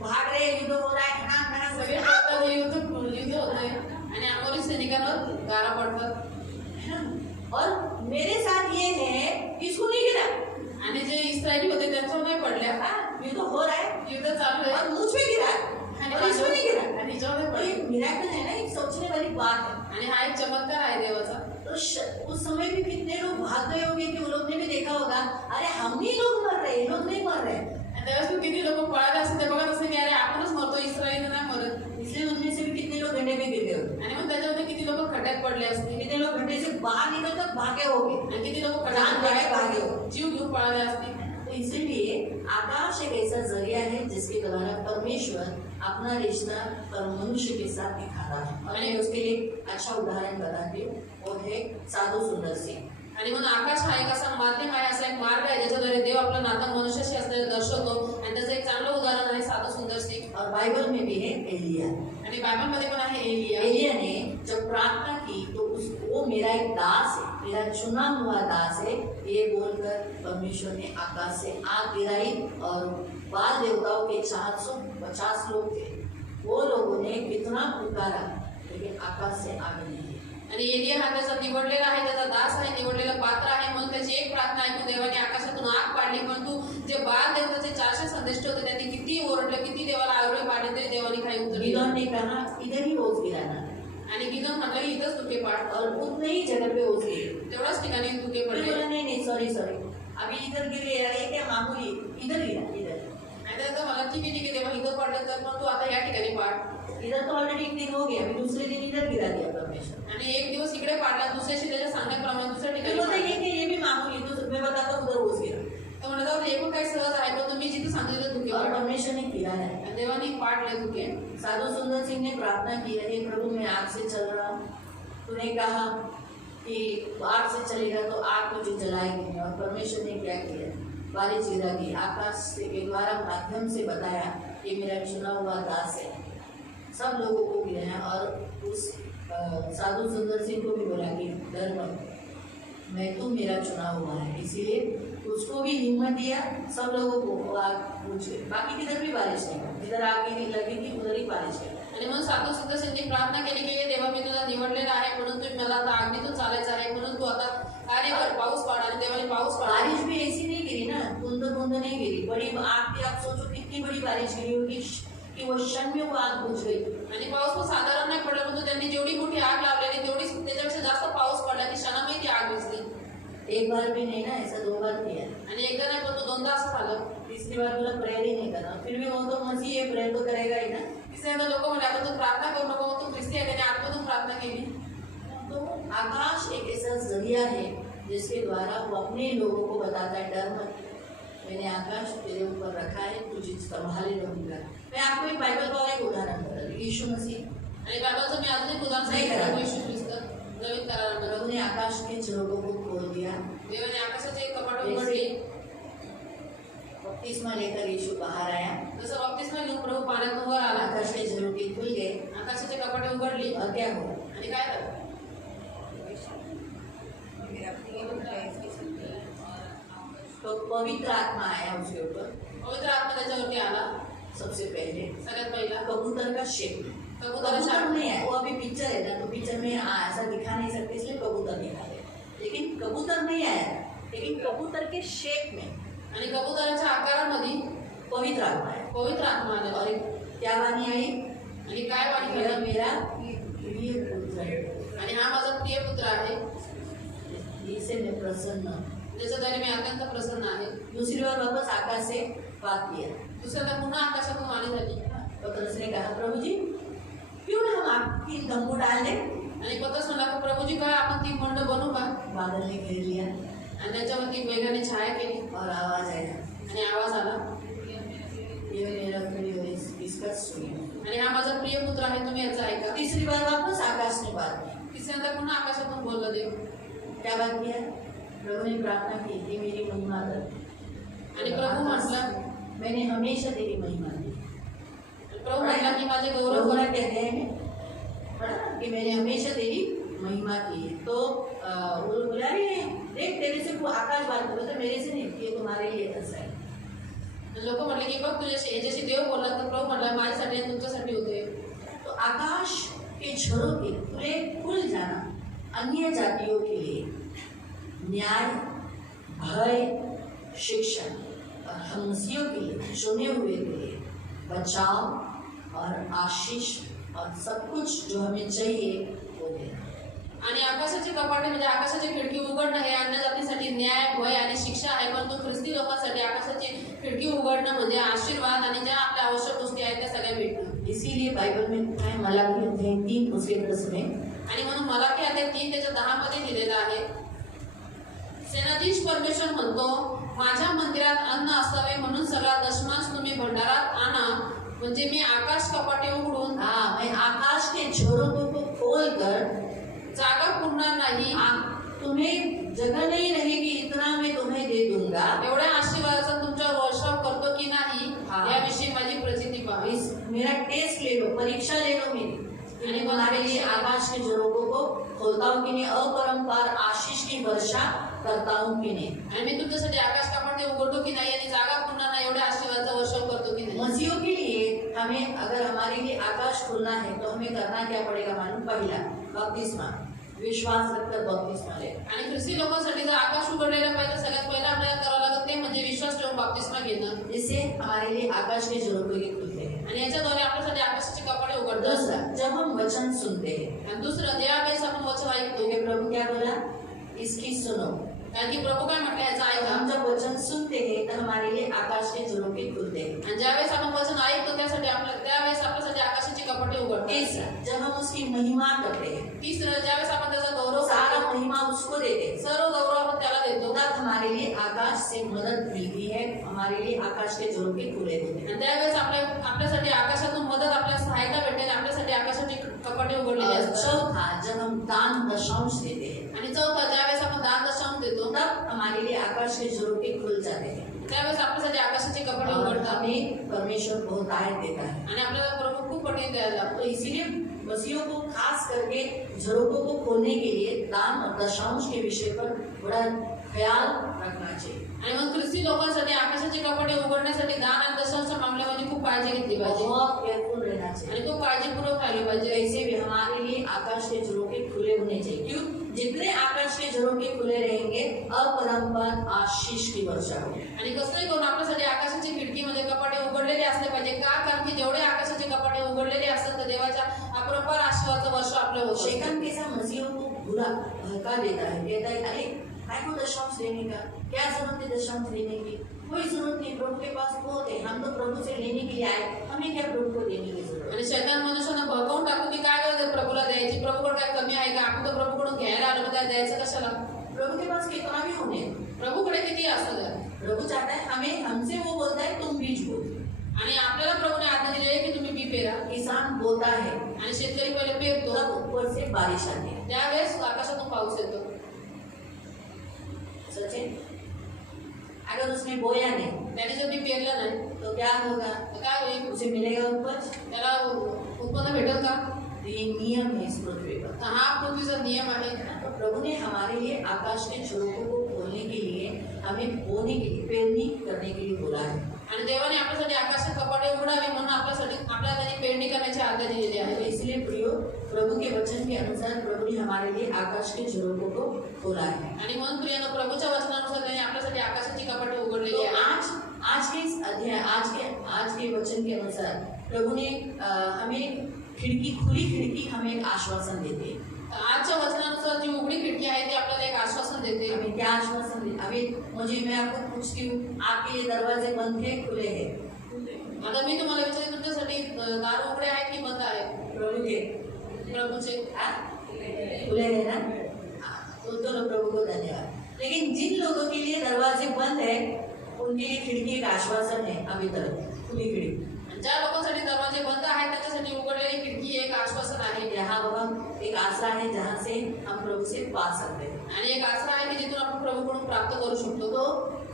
भाग रहे, युद्ध हो रहा है, सगळे पडतात, युद्ध होते आणि आंबोली सैनिकांवर गारा पडतात. और मेरे साथ ये है इसको नहीं गिरा. आणि जे इस्रायली होते त्यांच्यावर नाही पडल्या. युद्ध हो रहा है युद्ध चालू आहे और मुझ पे गिरा और इसमें नहीं गिरा. आणि हिच्यावर तो पडले. एक मिराकल है ना, एक सोचने वाली बात है. आणि हा एक चमत्कार आहे देवाचा. तो तो उस समय भी कितने लोग भाग गए होंगे कि उन लोग ने भी देखा होगा, अरे हम ही लोग मर रहे, ये लोग नहीं मर रहे। आणि त्यावेळेस पण किती लोक पळाले असते ते बघत असते की अरे आपणच मरतो, इस्रायल नाही मरत. इसलिए उनमें से भी कितने लोग गड्ढे में गिर गए होंगे, आणि मग त्याच्यामध्ये किती लोक खड्ड्यात पडले असते, कितने लोग गड्ढे से बाहर निकलकर भागे होंगे, आणि किती लोक जान खड्ड्यात देके पळाले भागे असते, हो। जीव घेऊन पळाले असते. तो इसीलिए आकाश एक ऐसा जरिया है जिसके द्वारा परमेश्वर अपना रिश्ता पर मनुष्य के साथ दिखाता है। और मैं उसके लिए अच्छा उदाहरण बताती हूँ, वो है साधु सुंदर सिंह। आणि म्हणून आकाश हा एक असा माध्यम आहे, असा एक मार्ग आहे ज्याच्याद्वारे देव आपलं नातं मनुष्याशी असलेलं दर्शवतो. आणि त्याचं एक चांगलं उदाहरण आहे साधू सुंदर सिंग. और बाइबल में भी है एलिया। आणि बायबलमध्ये पण आहे एलिया. एलिया ने जब प्रार्थना की तो वो मेरा एक दास है, मेरा चुना हुआ दास है, ये बोलकर परमेश्वर ने आकाश से आग गिराई। और बाल देवताओं के 450 लोग थे, वो लोगों ने कितना पुकारा लेकिन आकाश से आग नहीं गिरी। आणि एलिया हा त्याचा निवडलेला आहे, त्याचा दास आहे, निवडलेला पात्र आहे. म्हणून त्याची एक प्रार्थना ऐकून देवाने आकाशातून आग पाडली. परंतु जे बाल देवताचे 400 संदेष्ट होते त्यांनी किती ओरडले, किती देवाला आवडे पाडले तरी देवाने काही उत्तर दिलं. गिदोन ने कहा इधर ही ओस गिराना, आणि गिदोन म्हटलं की इथंच तुके पाड. और उतने ही जगह पे ओस गिरे। तेवढ्याच ठिकाणी तुके फिर पडले. बोला नहीं सॉरी अभी इधर गिरे, अरे क्या मामूली, इधर गिरा इधर। आणि त्याचं मला ठीक आहे देवा इथं पाडलं तर पण तू आता या ठिकाणी पाड. इधर तो ऑलरेडी एक दिन हो गया, अभी दूसरे दिन इधर गिरा दिया परमेश्वर। आणि एक दिवस इकडे पाडला, दुसऱ्याशी त्याच्या सांगण्याप्रमाणे दुसऱ्या फिर ठिकाणी बोलता पाडला. ये भी मामूली, तो मैं बताता हूँ उधर ओस गिरा। तर म्हणत होता हे पण काही सहज आहे, पण तुम्ही जिथे सांगितलं तुके और पाड. परमेश्वर ने किया है। आणि देवाने पाडले तुके. साधु सुंदर सिंह ने प्रार्थना की, हे प्रभु मैं आग से चल रहा हूँ, तूने कहा कि आग से चलेगा तो आग मुझे जलाएगी। और परमेश्वर ने क्या किया, बारिश गिरा दी, आकाश से के द्वारा माध्यम से बताया कि मेरा चुना हुआ दास है। सब लोगों को गिराया और उस साधु सुंदर सिंह को भी बोला कि डर मत, मैं तू मेरा चुना हुआ है। इसीलिए उसको भी हिम्मत दिया, सब लोगों को आग पूछे। बाकी किधर भी बारिश नहीं हुई, जिधर आग लगी थी उधर ही बारिश हुई। आणि म्हणून साधू सुंदर सिंहने प्रार्थना केली की देवा मी तुला निवडलेला आहे, म्हणून तुम्ही मला आता आग्नीतून चालायचं आहे, म्हणून तू आता कार्य कर, पाऊस पाड. आणि देवाने पाऊस पाडला. बारिश भी ऐसी नहीं गिरी ना, बूंद बूंद नहीं गिरी, बड़ी आग की, आप सोचो कितनी बड़ी बारिश गिरी होगी कि वो क्षण में वो आग बुझ गई। आणि पाऊस पण साधारण नाही पडला, परंतु त्यांनी जेवढी मोठी आग लावलेली तेवढीच त्याच्यापेक्षा जास्त पाऊस पडला की क्षणामध्ये ती आग विझली. एक बार भी नहीं ना, ऐसा 2 बार किया। आणि एकदा नाही पण तो दोनदा असं झालं. तीसरी बार बोला प्रेयर ही नहीं करना, फिर भी वो तो मसीह है, प्रेयर तो करेगा ही ना। तिसऱ्यांदा लोक म्हणे आता तू प्रार्थना करू नको, तू ख्रिस्ती आहे, त्याने आतमधून प्रार्थना केली. तो आकाश एक ऐसा जरिया है जिसके द्वारा वो अपने लोगों को बताता है डर मत, मैंने आकाश तेरे ऊपर रखा है, तुझे संभाले रहूंगा। मैं आपको एक बाइबल का एक उदाहरण बता दूं, यीशु मसीह। आणि बायबलचं मी अजून एक उदाहरण सांगितलं, येशू ख्रिस्त नवीन करारामध्ये. प्रभु ने आकाश के झरोखों को खोल दिया, देवाने आकाशाचे कपाट उघडली. बपतिस्मा लेकर यीशु बाहर आया, जसं बपतिस्मा घेऊन प्रभू पाण्यातून वर आला, आकाश के झरोखे खुल गए, आकाशाचे कपाटे उघडली. और क्या हुआ, आणि काय झालं, तो पवित्र आत्मा आया उसके ऊपर। पवित्र आत्मा त्याच्यावरती आला. सबसे पहले सगळ्यात पहिला कबूतर का शेप, कबूतर नहीं है, वो अभी पिक्चर है ना, तो पिक्चर में ऐसा दिखा नहीं सकते इसलिए कबूतर निकाले, लेकिन कबूतर नहीं आया, लेकिन कबूतर के शेप में आणि कबुतराच्या आकारामध्ये पवित्र आत्मा है। पवित्र आत्मा आला. और क्या वाणी आई, आणि काय वाणी मेरा केली, मेरा प्रिय पुत्र है, आणि हा माझा प्रिय पुत्र आहे, जिससे मैं प्रसन्न हूं। ज्याच्याद्वारे मी अत्यंत प्रसन्न आहे. दूसरी बार वापस आकाश से बात किया, दुसऱ्यांदा पुन्हा आकाशातून वाणी झाली. पतरस ने कहा प्रभु जी क्यों ना हम आपकी तंबू डाल दें। आणि पतरस म्हणला की प्रभूजी काय आपण ती मंड बनवू का. बादल ने घेर लिया आणि त्याच्यावरती मेघाने छाया केली और आवाज आया, आणि आवाज आला, ये मेरा प्रिय है, इसका सुनिए। आणि हा माझा प्रिय पुत्र आहे, तुम्ही याचा ऐका. तीसरी बार वापस आकाश ने बात की, तिसऱ्यांदा पुन्हा आकाशातून बोललं देव. क्या बात किया, प्रभु ने प्रार्थना की कि मेरी महिमा कर। आणि प्रभू म्हटलं, मैंने हमेशा तेरी महिमा की। प्रभू म्हटला की माझे गौरव प्रभु करा. ने कहते हैं पढ़ा ना, कि मैंने हमेशा तेरी महिमा की है। तो वो बोला अरे देख तेरे से वो आकाश बात कर, तो मेरे से नहीं, ये तुम्हारे लिए ऐसा है। लोक म्हटले की बघ तुझ्याशी याच्याशी देव बोलला, तर प्रभू म्हटला माझ्यासाठी आणि तुमच्यासाठी होते. तो आकाश के झरोखे खुले खुल जाना अन्य जातियों के लिए न्याय, भय, शिक्षा, और हम मसीहियों के लिए, चुने हुए के लिए बचाव और आशीष और सब कुछ जो हमें चाहिए वो देना। आणि आकाशाचे कपाटे म्हणजे आकाशाची खिडकी उघडणं हे अन्य जातीसाठी न्याय, भय आणि शिक्षा आहे, परंतु ख्रिस्ती लोकांसाठी आकाशाची खिडकी उघडणं म्हणजे आशीर्वाद आणि ज्या आपल्या आवश्यक गोष्टी आहेत त्या सगळ्या भेटणं. इसीलिए बाइबल में है मलाकी अध्याय 3 उसके 10 में, आणि म्हणून मलाकी अध्याय 3 त्याच्या 10 मध्ये दिलेलं आहे. सेनाधीश परमेश्वर म्हणतो, माझ्या मंदिरात अन्न असावे म्हणून सगळा दशमांश तुम्ही भंडारात आणा, म्हणजे मी आकाश कपाटे उघडून हाँ, मैं आकाश के झरोखों को खोल कर जागा पुरणार नाही, तुम्हें जगह नहीं रहेगी, इतना मैं तुम्हें दे दूंगा. एवढ्या आशीर्वादाचा तुमच्यावर वर्षाव करतो की नाही हाँ. याविषयी माझी प्रचिती पहा. इस मेरा टेस्ट ले लो, परीक्षा ले लो मेरी. आणि तुम्हारे लिए आकाश के झरोखों को खोलता हूँ कि नहीं, अपरंपार आशीष की वर्षा करता हूँ कि नहीं. आणि मी तुमच्यासाठी आकाश कपाटे उघडतो की नाही आणि जागा पुरणार नाही एवढ्या आशीर्वादाचा वर्षाव करतो की नाही. मसीहों के लिए हमें, अगर हमारे लिए आकाश खुलना है तो हमें करना क्या पड़ेगा मालूम? पहला बपतिस्मा, विश्वास रखकर बपतिस्मा ले. आणि ख्रिस्ती लोकांसाठी जर आकाश उघडलेलं पाहिजे सगळ्यात पहिला आपल्याला करावं लागत ते म्हणजे विश्वास ठेवून बाप्तिस्मा घेणं. इससे हमारे लिए आकाश के झरोखे के खुलते हैं. आणि याच्याद्वारे आपल्यासाठी आकाशाचे कपाटे उघडतात. दूसरा, जब हम वचन सुनते हैं, आणि दुसरं ज्यावेळेस आपण वचन ऐकतो, तो प्रभु क्या बोला? इसकी सुनो. कारण की प्रभू काय म्हटलं याचं ऐका. हम जब वचन सुनते हैं तो हमारे लिए आकाश के झरोखे खुलते हैं. आणि ज्यावेळेस आपण वचन ऐकतो त्यावेळेस आपल्यासाठी आकाशाची कपाटे उघडतात. तीसरा, जब हम उसकी महिमा करते हैं, तिसरं, ज्यावेळेस आपण त्याचा गौरव सारा करतो, महिमा उसको देते हैं, सर्व गौरव आपण त्याला देतो, तब हमारे लिए आकाश से मदद मिलती है, हमारे लिए आकाश के झरोखे खुले होते हैं. आणि त्यावेळेस आपल्यासाठी आकाशातून मदत, आपल्याला सहायता भेटते आणि आपल्यासाठी आकाशाची कपाटे उघडलेली और असतात. चौथा, जब हम दान दशांश देते हैं, आणि चौथा, ज्यावेळेस आपण दान दशांश देतो तब हमारे लिए आकाश के झरोखे खुल जाते हैं त्यावेळेस आपल्यासाठी आकाशाचे कपाटे और उघडतात. हमें परमेश्वर बहुत आयत देता है. आणि आपल्याला प्रभू खूप पटीने द्यायला लागतो. तो इसीलिए मसीहों को खास करके झरोखों को खोलने के लिए दान और दशांश के विषय पर बड़ा ख्याल रखना चाहिए. आणि मग ख्रिस्ती लोकांसाठी आकाशाचे कपाटे उघडण्यासाठी दान आणि दशांशच्या मामल्यामध्ये खूप काळजी घेतली पाहिजे बहुत केयरफुल रहना चाहिए. आणि खूप काळजीपूर्वक राहिली पाहिजे. ऐसे भी हमारे लिए आकाश के झरोखे खुले होने चाहिए. क्यों? जितने आकाश के झरोखे खुले रहेंगे, अपरंपार आशीष की वर्षा होगी. आणि कसंही करून आपल्यासाठी आकाशाची खिडकी म्हणजे कपाटे उघडलेले असले पाहिजे. का? कारण की जेवढे आकाशाचे कपाटे उघडलेले असतात तर देवाच्या अपरंपार आशीर्वादाचं वर्ष आपलं होतं. शैतान कैसा मसीहों को बुरा भड़का देता है, कहता है अरे काय को दशांश देने का, क्या जरूरत है दशांश देने की, कोई जरूरत नहीं, प्रभु के पास बहुत है, हम तो प्रभु से लेने के लिए आए, हमें क्या प्रभु को देने की जरूरत है. आणि शैतान मनुष्यानं भडकवून टाकतो की काय गरज आहे प्रभूला द्यायची, प्रभूकडे काय कमी आहे का, आपण तर प्रभूकडून घ्यायला आलो मग त्याला द्यायचं कशाला. प्रभु के पास कितना भी होने, प्रभूकडे किती असू द्या. प्रभु चाहता है हमें, हमसे वो बोलता है तुम बीज बो. आणि आपल्याला प्रभूने आज्ञा दिली आहे की तुम्ही बी पेरा. किसान बोता है, आणि शेतकरी पहिले पेरतो, तब ऊपर से बारिश आती है. त्यावेळेस आकाशातून पाऊस येतो. सचिन, अगर उसने बोया नहीं त्याने जर बी पेरलं नाही तो क्या होगा? तर काय होईल? उसे मिलेगा उपज. त्याला उत्पन्न भेटेल का? तो ये नियम है इस पृथ्वी पर. तर हा पृथ्वीचा नियम आहे. तो प्रभु ने हमारे लिए आकाश के झरोखों को खोलने के लिए, हमें बोने के लिए, पेरनी करने के लिए बोला है. आणि देवाने आपल्यासाठी आकाशात कपाटे उघडावे म्हणून आपल्याला त्याची पेरणी करण्याची आज्ञा दिलेली तो आहे. इसलिए प्रियो, प्रभु के वचन के अनुसार प्रभु ने हमारे लिए आकाश के झरोखों को खोला है. आणि म्हणून प्रियानं प्रभूच्या वचनानुसार त्याने आपल्यासाठी आकाशाची कपाटे उघडलेली तो आहे. आज के इस अध्याय, आज के वचन के अनुसार प्रभु ने हमें खुली खिड़की हमें एक आश्वासन देते हैं. आजच्या वचनानुसार जी उघडी खिडकी आहे ती आपल्याला एक आश्वासन देते. हमें क्या आश्वासन देते? अभी मैं आपको पूछती हूँ, आपके ये दरवाजे बंद है खुले हैं? आता मी तुम्हाला विचारते, तुमच्यासाठी दार उघडे आहेत की बंद आहे? प्रभु के प्रभूचे खुले हैं ना? तो दोनों प्रभु को धन्यवाद. लेकिन जिन लोगों के लिए दरवाजे बंद है उनके लिए खिड़की एक आश्वासन है अभी तक, खुली खिड़की. ज्या लोकांसाठी दरवाजे बंद आहेत त्याच्यासाठी उघडलेली खिडकी एक आश्वासन आहे. यहाँ बाबा एक आसरा है जहाँ से हम प्रभु से पा सकते हैं. आणि एक आसरा आहे की जिथून आपण प्रभूकडून प्राप्त करू शकतो. तो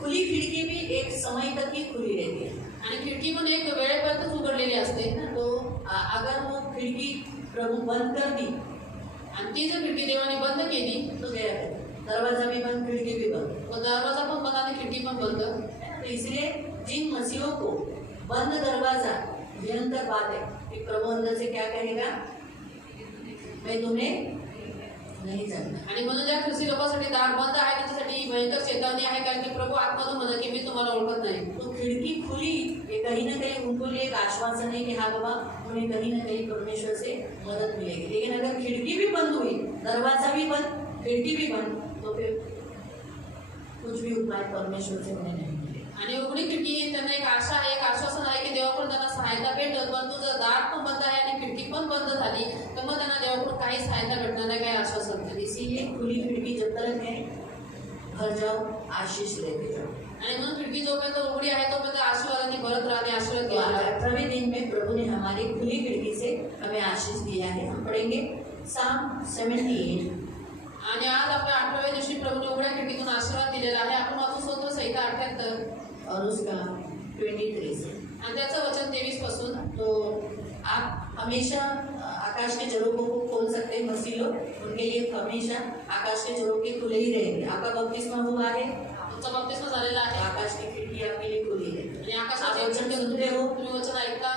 खुली खिड़की भी एक समय तक ही खुली रहती है. आणि खिडकी पण एक वेळेपर्यंतच उघडलेली असते. तो अगर वो खिड़की प्रभु बंद कर दी आणि ती जर खिडकी देवाने बंद केली तो गया है. दरवाजा भी बंद, खिड़की भी बंद. तो दरवाजा पण बंद आणि खिडकी पण बंद. तो इसलिए जिन मसीहों को बंद दरवाजा भयंकर बात है कि प्रभु अंदर से क्या कहेगा? मैं तुम्हें नहीं जानता. आणि म्हणून ज्या ख्रिस्ती लोकांसाठी दार बंद आहे त्याच्यासाठी भयंकर चेतावणी आहे, कारण की प्रभू आतमधून म्हणा की मी तुम्हाला ओळखत नाही. तो खिड़की खुली, ये कहीं ना कहीं उनको लिए एक आश्वासन है कि हाँ बाबा उन्हें कहीं ना कहीं परमेश्वर से मदद मिलेगी। लेकिन अगर खिड़की भी बंद हुई, दरवाजा भी बंद, खिड़की भी बंद, तो फिर कुछ भी उपाय परमेश्वर से उन्हें नहीं मिलेगा। आणि उघडी खिडकी त्यांना एक आशा आहे, एक आश्वासन आहे की देवाकडून त्यांना सहायता भेटत, पण तुझं दार पण बंद आहे आणि खिडकी पण बंद झाली तर मग त्यांना देवाकडून काही सहायता भेटणार नाही, काही आश्वासन नाही. इसीलिए खुली खिड़की जब तक है घर जाओ, आशीष लेते जाओ। आणि म्हणून खिडकी जोपर्यंत उघडी आहे तोपर्यंत आशीर्वादाने भरत राहणे, आशीर्वाद तो घ्यायला. 18वें दिन में प्रभु ने हमारी खुली खिड़की से हमें आशीष दिया है। हम पढ़ेंगे साम 78 आणि आज आपल्या 18व्या दिवशी प्रभूने उघड्या खिडकीतून आशीर्वाद दिलेला आहे. आपण वाचू स्तोत्र संहिता 78 और उसका 23 से। आणि त्याचं वचन 23 पासून. तो आप हमेशा आकाश के झरोखों को खोल सकते हैं। मसीह लोग उनके लिए हमेशा आकाश के झरोखे खुले ही रहेंगे। आपका बपतिस्मा हुआ है, तुमचा बपतिस्मा झालेला आहे आकाश की खिड़की आपके लिए खुली है। आणि आप आकाशाची वचन खिडकी सुनते हो, तुम्ही वचन ऐकता,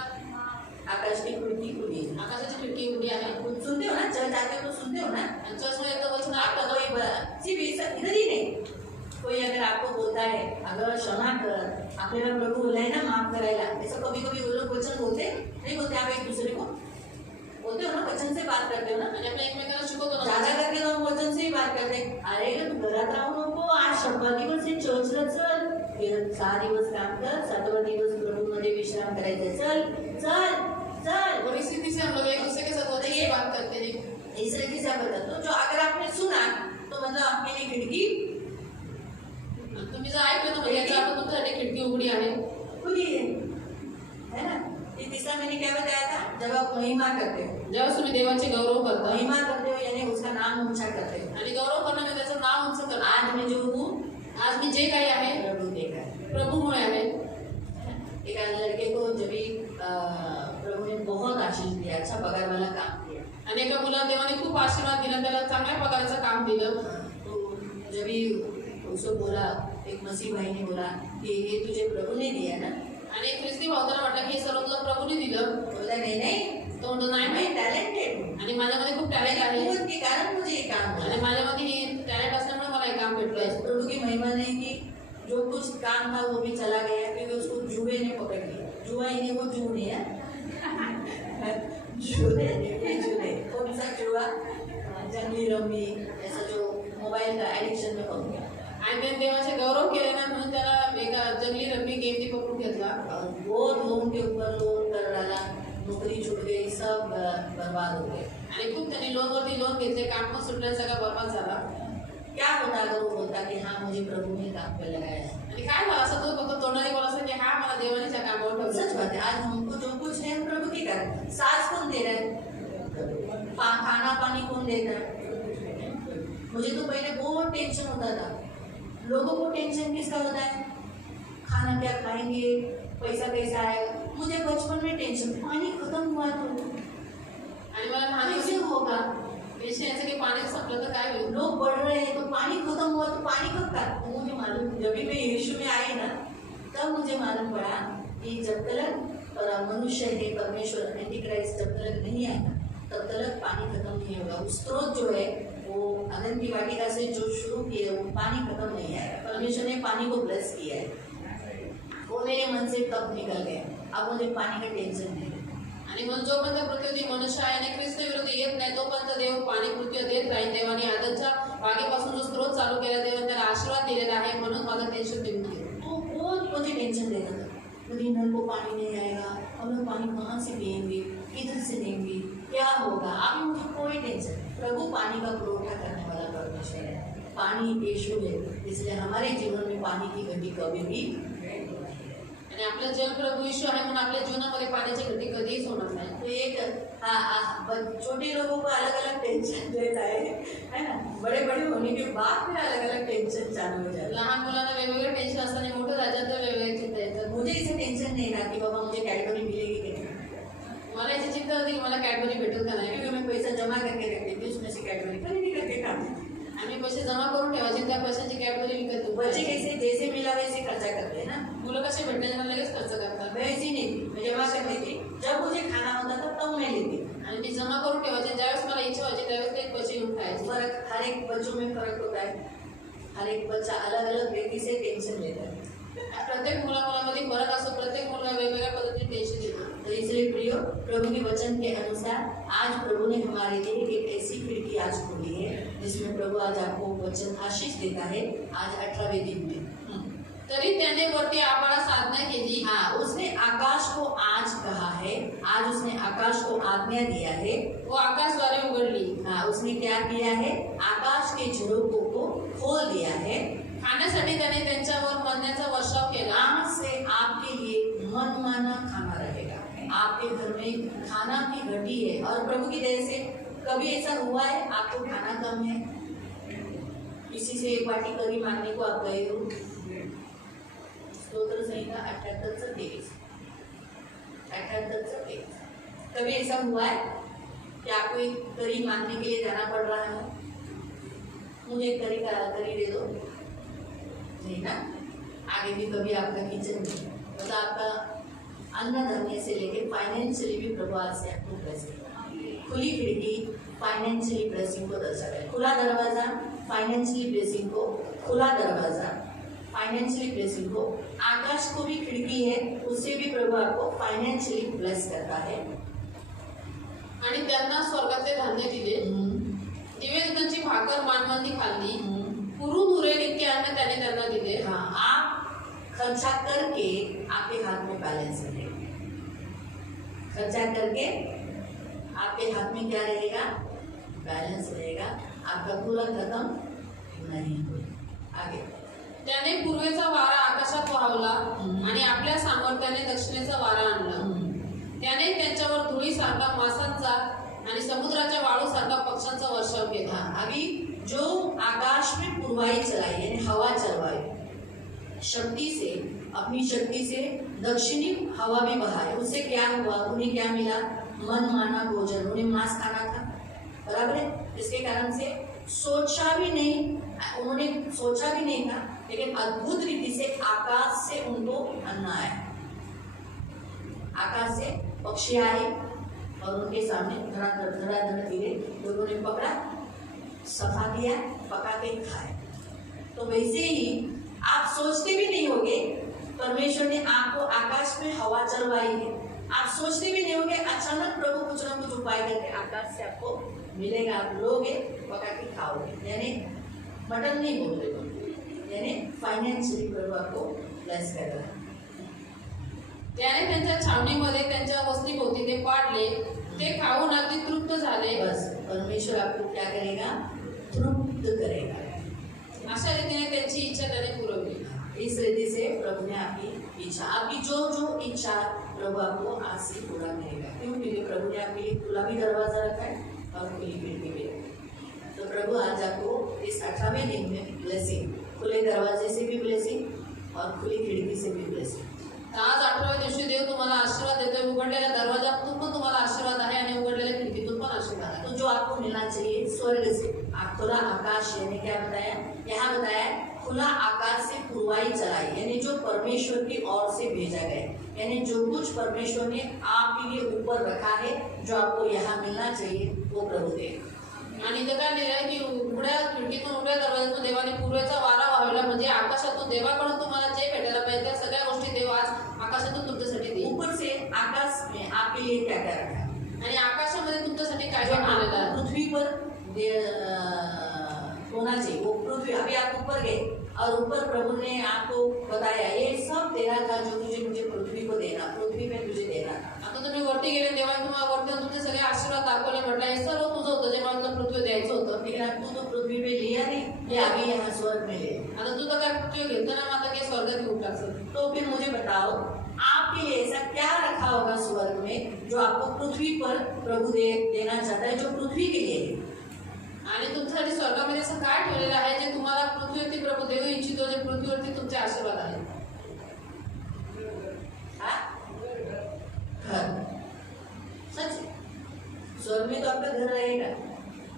आकाश की खिड़की खुली है। आकाशाची खिडकी उघडी आहे. कुछ सुनते हो ना, चर्च आते हो तो सुनते हो ना। आणि चर्चमध्ये येतं वचन आपका ऐकता. कोई सिर्फ इधर ही नहीं, कोई अगर आपको बोलता है अगर क्षमा कर, आपल्याला प्रभु बोला है ना माफ करायला, ऐसा कभी कभी वो लोग वचन बोलते नहीं बोलते? आप एक दूसरे को बोलते हो ना, वचन से बात करते हो ना। आणि आपण एकमेकांना शिकवतो ना. ज्यादा करके तो हम वचन से ही बात करते हैं। अरे तू घरात राहू नको, आज 6 दिवस हे चर्चला चल, फिर 6 दिवस काम कर, 7वां दिवस प्रभूमध्ये विश्राम करायचा। चल चल चल। और इसी से हम लोग एक दूसरे के साथ वचन से बात करते हैं. इस तरीके से आप बताते हो। जो अगर आपने सुना तो मतलब आपके लिए खिड़की तुम्ही जर ऐकलं तर म्हणजे याचा अर्थ तुमच्यासाठी खिडकी उघडी आहे. खुली है ना। ये तीसरा मैंने क्या बताया था, जब आप महिमा करते हो, जेव्हा तुम्ही देवाचे गौरव करता महिमा करते हो यानी उसका नाम ऊंचा करते हो। आणि गौरव करणं म्हणजे त्याचं नाव उंच करणं. आज मैं जो हूँ आज मी जे काही आहे प्रभु देखा है। प्रभूमुळे आहे. एक लड़के को जब भी प्रभु ने बहुत आशीष दिया, अच्छा पगार वाला काम किया, आणि एका मुलाला देवाने खूप आशीर्वाद दिला, त्याला चांगल्या पगाराचं काम दिलं. तो जब भी उसको बोला, एक मसीह भाई ने बोला कि ये तुझे प्रभु ने दिया ना, आणि एक ख्रिस्ती भाऊ त्याला वाटलं की हे सर्व तुला प्रभूने दिलं. बोला नहीं नहीं, तो म्हणतो नाही मैं नाही, टैलेंटेड हूँ, आणि माझ्यामध्ये खूप टॅलेंट आहे कुवत के कारण मुझे ये काम आणि मिला। माझ्यामध्ये टॅलेंट असल्यामुळे मला हे काम भेटलंय. प्रभु की महिमा नहीं की जो कुछ काम था वो भी चला गया, क्योंकि उसको जुए ने पकड़ लिया। जुआ ही नहीं, वो जू नहीं है, जुए कौन सा जुआ, जंगली रमी, ऐसा जो मोबाइल का एडिक्शन में पकड़ गया। आणि त्याने देवाचे गौरव केले ना, म्हणून त्याला एका जंगली रब्बी गेम ती पकडून घेतला. और बहुत लोगों के ऊपर लोन कर डाला, नौकरी छूट गई, सब बर्बाद हो गए। आणि खूप त्यांनी लोनवरती लोन घेतले, काम पण सुटलं, सगळा बरबाद झाला. क्या होता अगर वो बोलता कि हाँ मुझे प्रभु ने काम पे लगाया है। आणि काय झालं असं, तो फक्त तोंडाने बोलायचं की हा मला देवाने त्या कामावर सच ठेवलं. बात है, आज हमको जो कुछ है हम प्रभु की कर, सांस कौन दे रहा है, खाना पानी कौन देता है। मुझे तो पहले बहुत टेंशन होता था, लोगों को टेंशन किसका होता है, खाना क्या खाएंगे, पैसा कैसा आएगा। मुझे बचपन में टेंशन, पानी खत्म हुआ तो आणि मला लहान कैसे होगा, टेन्शन याचं की पाणी संपलं तर काय होईल. लोग बढ़ रहे हैं तो पानी खत्म हुआ तो पानी कब का। तो मुझे मालूम, जब भी मैं यीशु में आई ना, तब मुझे मालूम पड़ा कि जब तक मनुष्य है, परमेश्वर एंटी क्राइस्ट जब तक नहीं आएगा तब तक पानी खत्म नहीं होगा। उस स्रोत जो है वो अदन की वाटिका से जो शुरू किए वो पानी खत्म नहीं आएगा। परमेश्वर ने पानी को ब्लेस किया है, वो मेरे मन से तब निकल गया। अब मुझे पानी का टेंशन नहीं है। आणि म्हणून जोपर्यंत पृथ्वी मनुष्य आहे आणि ख्रिस्त विरुद्ध येत नाही तोपर्यंत देव पाणी कृत्य देत राहील. देवाने आदतच्या बागेपासून जो स्रोत चालू केला, देवाने त्याला आशीर्वाद दिलेला आहे, म्हणून माझं टेन्शन देऊन गेलं. तो बहुत मुझे टेंशन देता था, कभी नल को पानी नहीं आएगा, हम लोग पानी कहाँ से पिएंगे, किधर से लेंगे, क्या होगा। अभी मुझे कोई टेंशन, प्रभु पानी का पुरोठा करने वाला परमेश्वर है, पानी यीशु है, इसलिए हमारे जीवन में पानी की कमी कभी भी आणि आपलं जल प्रभू यीशु आहे, म्हणून आपल्या जीवनामध्ये पाण्याची घटी कधीच होणार नाही. तो एक छोटे लोगों को अलग अलग टेंशन रहता है ना, बड़े बड़े होने के बाद फिर अलग अलग टेंशन चालू हो जाता है। लहान मुलांना वेगवेगळे टेन्शन असतात आणि मोठं राज्यात वेगवेगळे चिंता येतात. मुझे इसे टेंशन नहीं था कि बाबा मुझे कैडबरी मिलेगी कि नहीं, मला याची चिंता होती की मला कॅडबरी भेटेल का नाही. क्योंकि मैं पैसा जमा करके रखती थी, उसमें से कैडबरी खरीदी करके खाती थी। आम्ही पैसे जमा करून ठेवायचे, त्या पैशाची कॅडबरी विकत होतो. बच्चे कैसे जैसे मिला वैसे खर्चा करते हैं ना, मुलं कसे भेटण्याच्या लगेच खर्च करतात. मैं ऐसी नहीं थी, मैं जमा करती थी, जब मुझे खाना होता था तब मैं लेती थी। आणि मी जमा करून ठेवायचे, ज्यावेळेस मला इच्छा व्हायची त्यावेळेस ते पैसे घेऊन खायचे. फर्क हर एक बच्चों में फर्क होता है, हर एक बच्चा अलग अलग रीति से टेंशन लेता है। प्रत्येक मुलामध्ये फरक असतो, प्रत्येक मुलगा वेगवेगळ्या पद्धतीने टेन्शन प्रियो, प्रभु के वचन के अनुसार आज प्रभु ने हमारे लिए एक ऐसी खिड़की आज खोली है जिसमें प्रभु आज आपको वचन आशीष देता है। आज 18वें दिन में तरी त्याने वरती आभाळास आज्ञा केली। हाँ, उसने आकाश को आज कहा है, आज उसने आकाश को आज्ञा दिया है। व आकाशद्वारे उघडली। हाँ, उसने क्या किया है? आकाश के झरोखों को खोल दिया है। खाण्यासाठी त्याने त्यांच्यावर मन्याचा वर्षाव केला। आज से आपके लिए मनमाना खाना रहेगा। आपके घर में खाना की घटी है और प्रभु की दया से कभी ऐसा हुआ है आपको खाना कम है, किसी से एक बाटी करी मांगने को आप गए हो? स्तोत्र संहिता 78:23 कभी ऐसा हुआ है कि आपको एक करी मांगने के लिए जाना पड़ रहा है, मुझे एक करी दे दो? नहीं ना। आगे भी कभी आपका किचन में मतलब आपका अन्न धरने से लेके फाइनेंशियली भी प्रभु आज से आपको ब्लेस करेगा। खुली खिड़की फाइनेंशियली ब्लेसिंग को दर्शाता है। खुला दरवाजा फाइनेंशियली ब्लेसिंग को, खुला दरवाजा फाइनेंशियली ब्लेसिंग को, आकाश को भी खिड़की है, उससे भी प्रभु आपको फाइनेंशियली ब्लेस करता है। आणि त्यांना स्वर्गातले धान्य दिले। निवेदितांची भाकर मानवांनी खाल्ली। पुरून उरेल इतके अन्न त्याने त्यांना दिले। हाँ, आप खर्चा करके आपके हाथ में बैलेंस रहेगा। खर्चा करके आपके हाथ में क्या रहेगा? बैलेंस रहेगा। आपका पूरा खत्म नहीं होगा। आगे त्याने पूर्वेचा वारा आकाशात वहावला आणि आपल्या सामर्थ्याने दक्षिणेचा वारा आणला। त्याने त्यांच्यावर धुळीसारखा मासांचा आणि समुद्राच्या वाळूसारखा पक्ष्यांचा वर्षाव केला। अभी जो आकाश में पुरवाई चलाई यानी हवा चलवाई शक्ति से, अपनी शक्ति से दक्षिणी हवा भी बहाए, उससे क्या हुआ? उन्हें क्या मिला? मनमाना भोजन। उन्हें मांस खाना था, बराबर है। इसके कारण से सोचा भी नहीं, उन्होंने सोचा भी नहीं था, लेकिन अद्भुत रीति से आकाश से उनको अन्न आया। आकाश से पक्षी आए और उनके सामने धड़ाधड़ गिरे, लोगों ने पकड़ा, सफा किया, पका के खाए। तो वैसे ही आप सोचते भी नहीं होगे, परमेश्वर ने आपको आकाश में हवा चलवाई है, आप सोचते भी नहीं होगे, अचानक प्रभु कुछ ना कुछ उपाय करके आकाश से आपको मिलेगा, आप लोगे, पका के खाओगे। यानी मटन नहीं बोल रहे, यानी फाइनेंशियली प्रभु आपको ब्लेस कर रहा है। त्याने त्यांच्या छावणीमध्ये त्यांच्या वस्तीभोवती ते पाडले, ते खाऊन अगदी तृप्त झाले। बस परमेश्वर आपको क्या करेगा? तृप्त करेगा। अशा रीतीने त्यांची इच्छा त्याने पुरवली। इस रीति से प्रभु ने आपकी इच्छा, आपकी जो जो इच्छा प्रभु आपको आज से पूरा करेगा। क्यों? क्योंकि प्रभु ने आपके लिए खुला भी दरवाजा रखा है और खुली खिड़की भी रखी है। तो प्रभु आज आपको इस 18वें दिन में ब्लेसिंग, खुले दरवाजे से भी ब्लेसिंग और खुली खिड़की से भी ब्लेसिंग। आज 18व्या दिवशी देव तुम्हाला आशीर्वाद देतोय। उघडलेल्या दरवाजातून पण तुम्हाला आशीर्वाद आहे आणि उघडलेल्या खिडकीतून पण आशीर्वाद आहे। तो जो आपको मिलना चाहिए स्वर्ग से, आप खुला आकाश, यानी क्या बताया? यहाँ बताया खुला आकाश से पुरवाई चलाई, यानी जो परमेश्वर की ओर से भेजा गया, यानी जो कुछ परमेश्वर ने आपके लिए ऊपर रखा है, जो आपको यहाँ मिलना चाहिए वो प्रभु देगा। आणि इथं काय लिहिलंय की उघड्या खिडकीतून, उघड्या दरवाजातून देवाने पूर्वेचा वारा वाहवला, म्हणजे आकाशातून देवाकडून तुम्हाला जे भेटायला पाहिजे त्या सगळ्या गोष्टी देव आज आकाशातून तुमच्यासाठी देईल। ऊपर से आकाश में आपके लिए क्या क्या रखा है? आणि आकाशामध्ये तुमच्यासाठी काय जो काय ठेवलेलं आप आहे? पृथ्वी पर होना चाहिए वो पृथ्वी। अभी आप ऊपर गए और ऊपर प्रभु ने आपको बताया ये सब तेरा था जो तुझे मुझे पृथ्वी को देना, पृथ्वी में तुझे देना था। आता तुम्ही वरती गेले, देवाने तुम्हाला वरती तुमचे सगळे आशीर्वाद दाखवले, म्हटलं हे सर्व तुझं होतं जे मला तुला पृथ्वी द्यायचं होतं। लेकिन अब तू तो पृथ्वी पे लिया नहीं, ये अभी यहाँ स्वर्ग में ले। आता तू तर काय पृथ्वी घेतो ना, आता काय स्वर्गात घेऊन टाकलं। तो फिर मुझे बताओ आपके लिए ऐसा क्या रखा होगा स्वर्ग में जो आपको पृथ्वी पर प्रभु देना चाहता है, जो पृथ्वी के लिए है? आणि तुमच्यासाठी स्वर्गामध्ये असं काय ठेवलेलं आहे जे तुम्हाला पृथ्वीवरती प्रभू देऊ इच्छितो, जे पृथ्वीवरती तुमचे आशीर्वाद आहेत? घर। सच स्वर्ग में तो आपका घर रहेगा,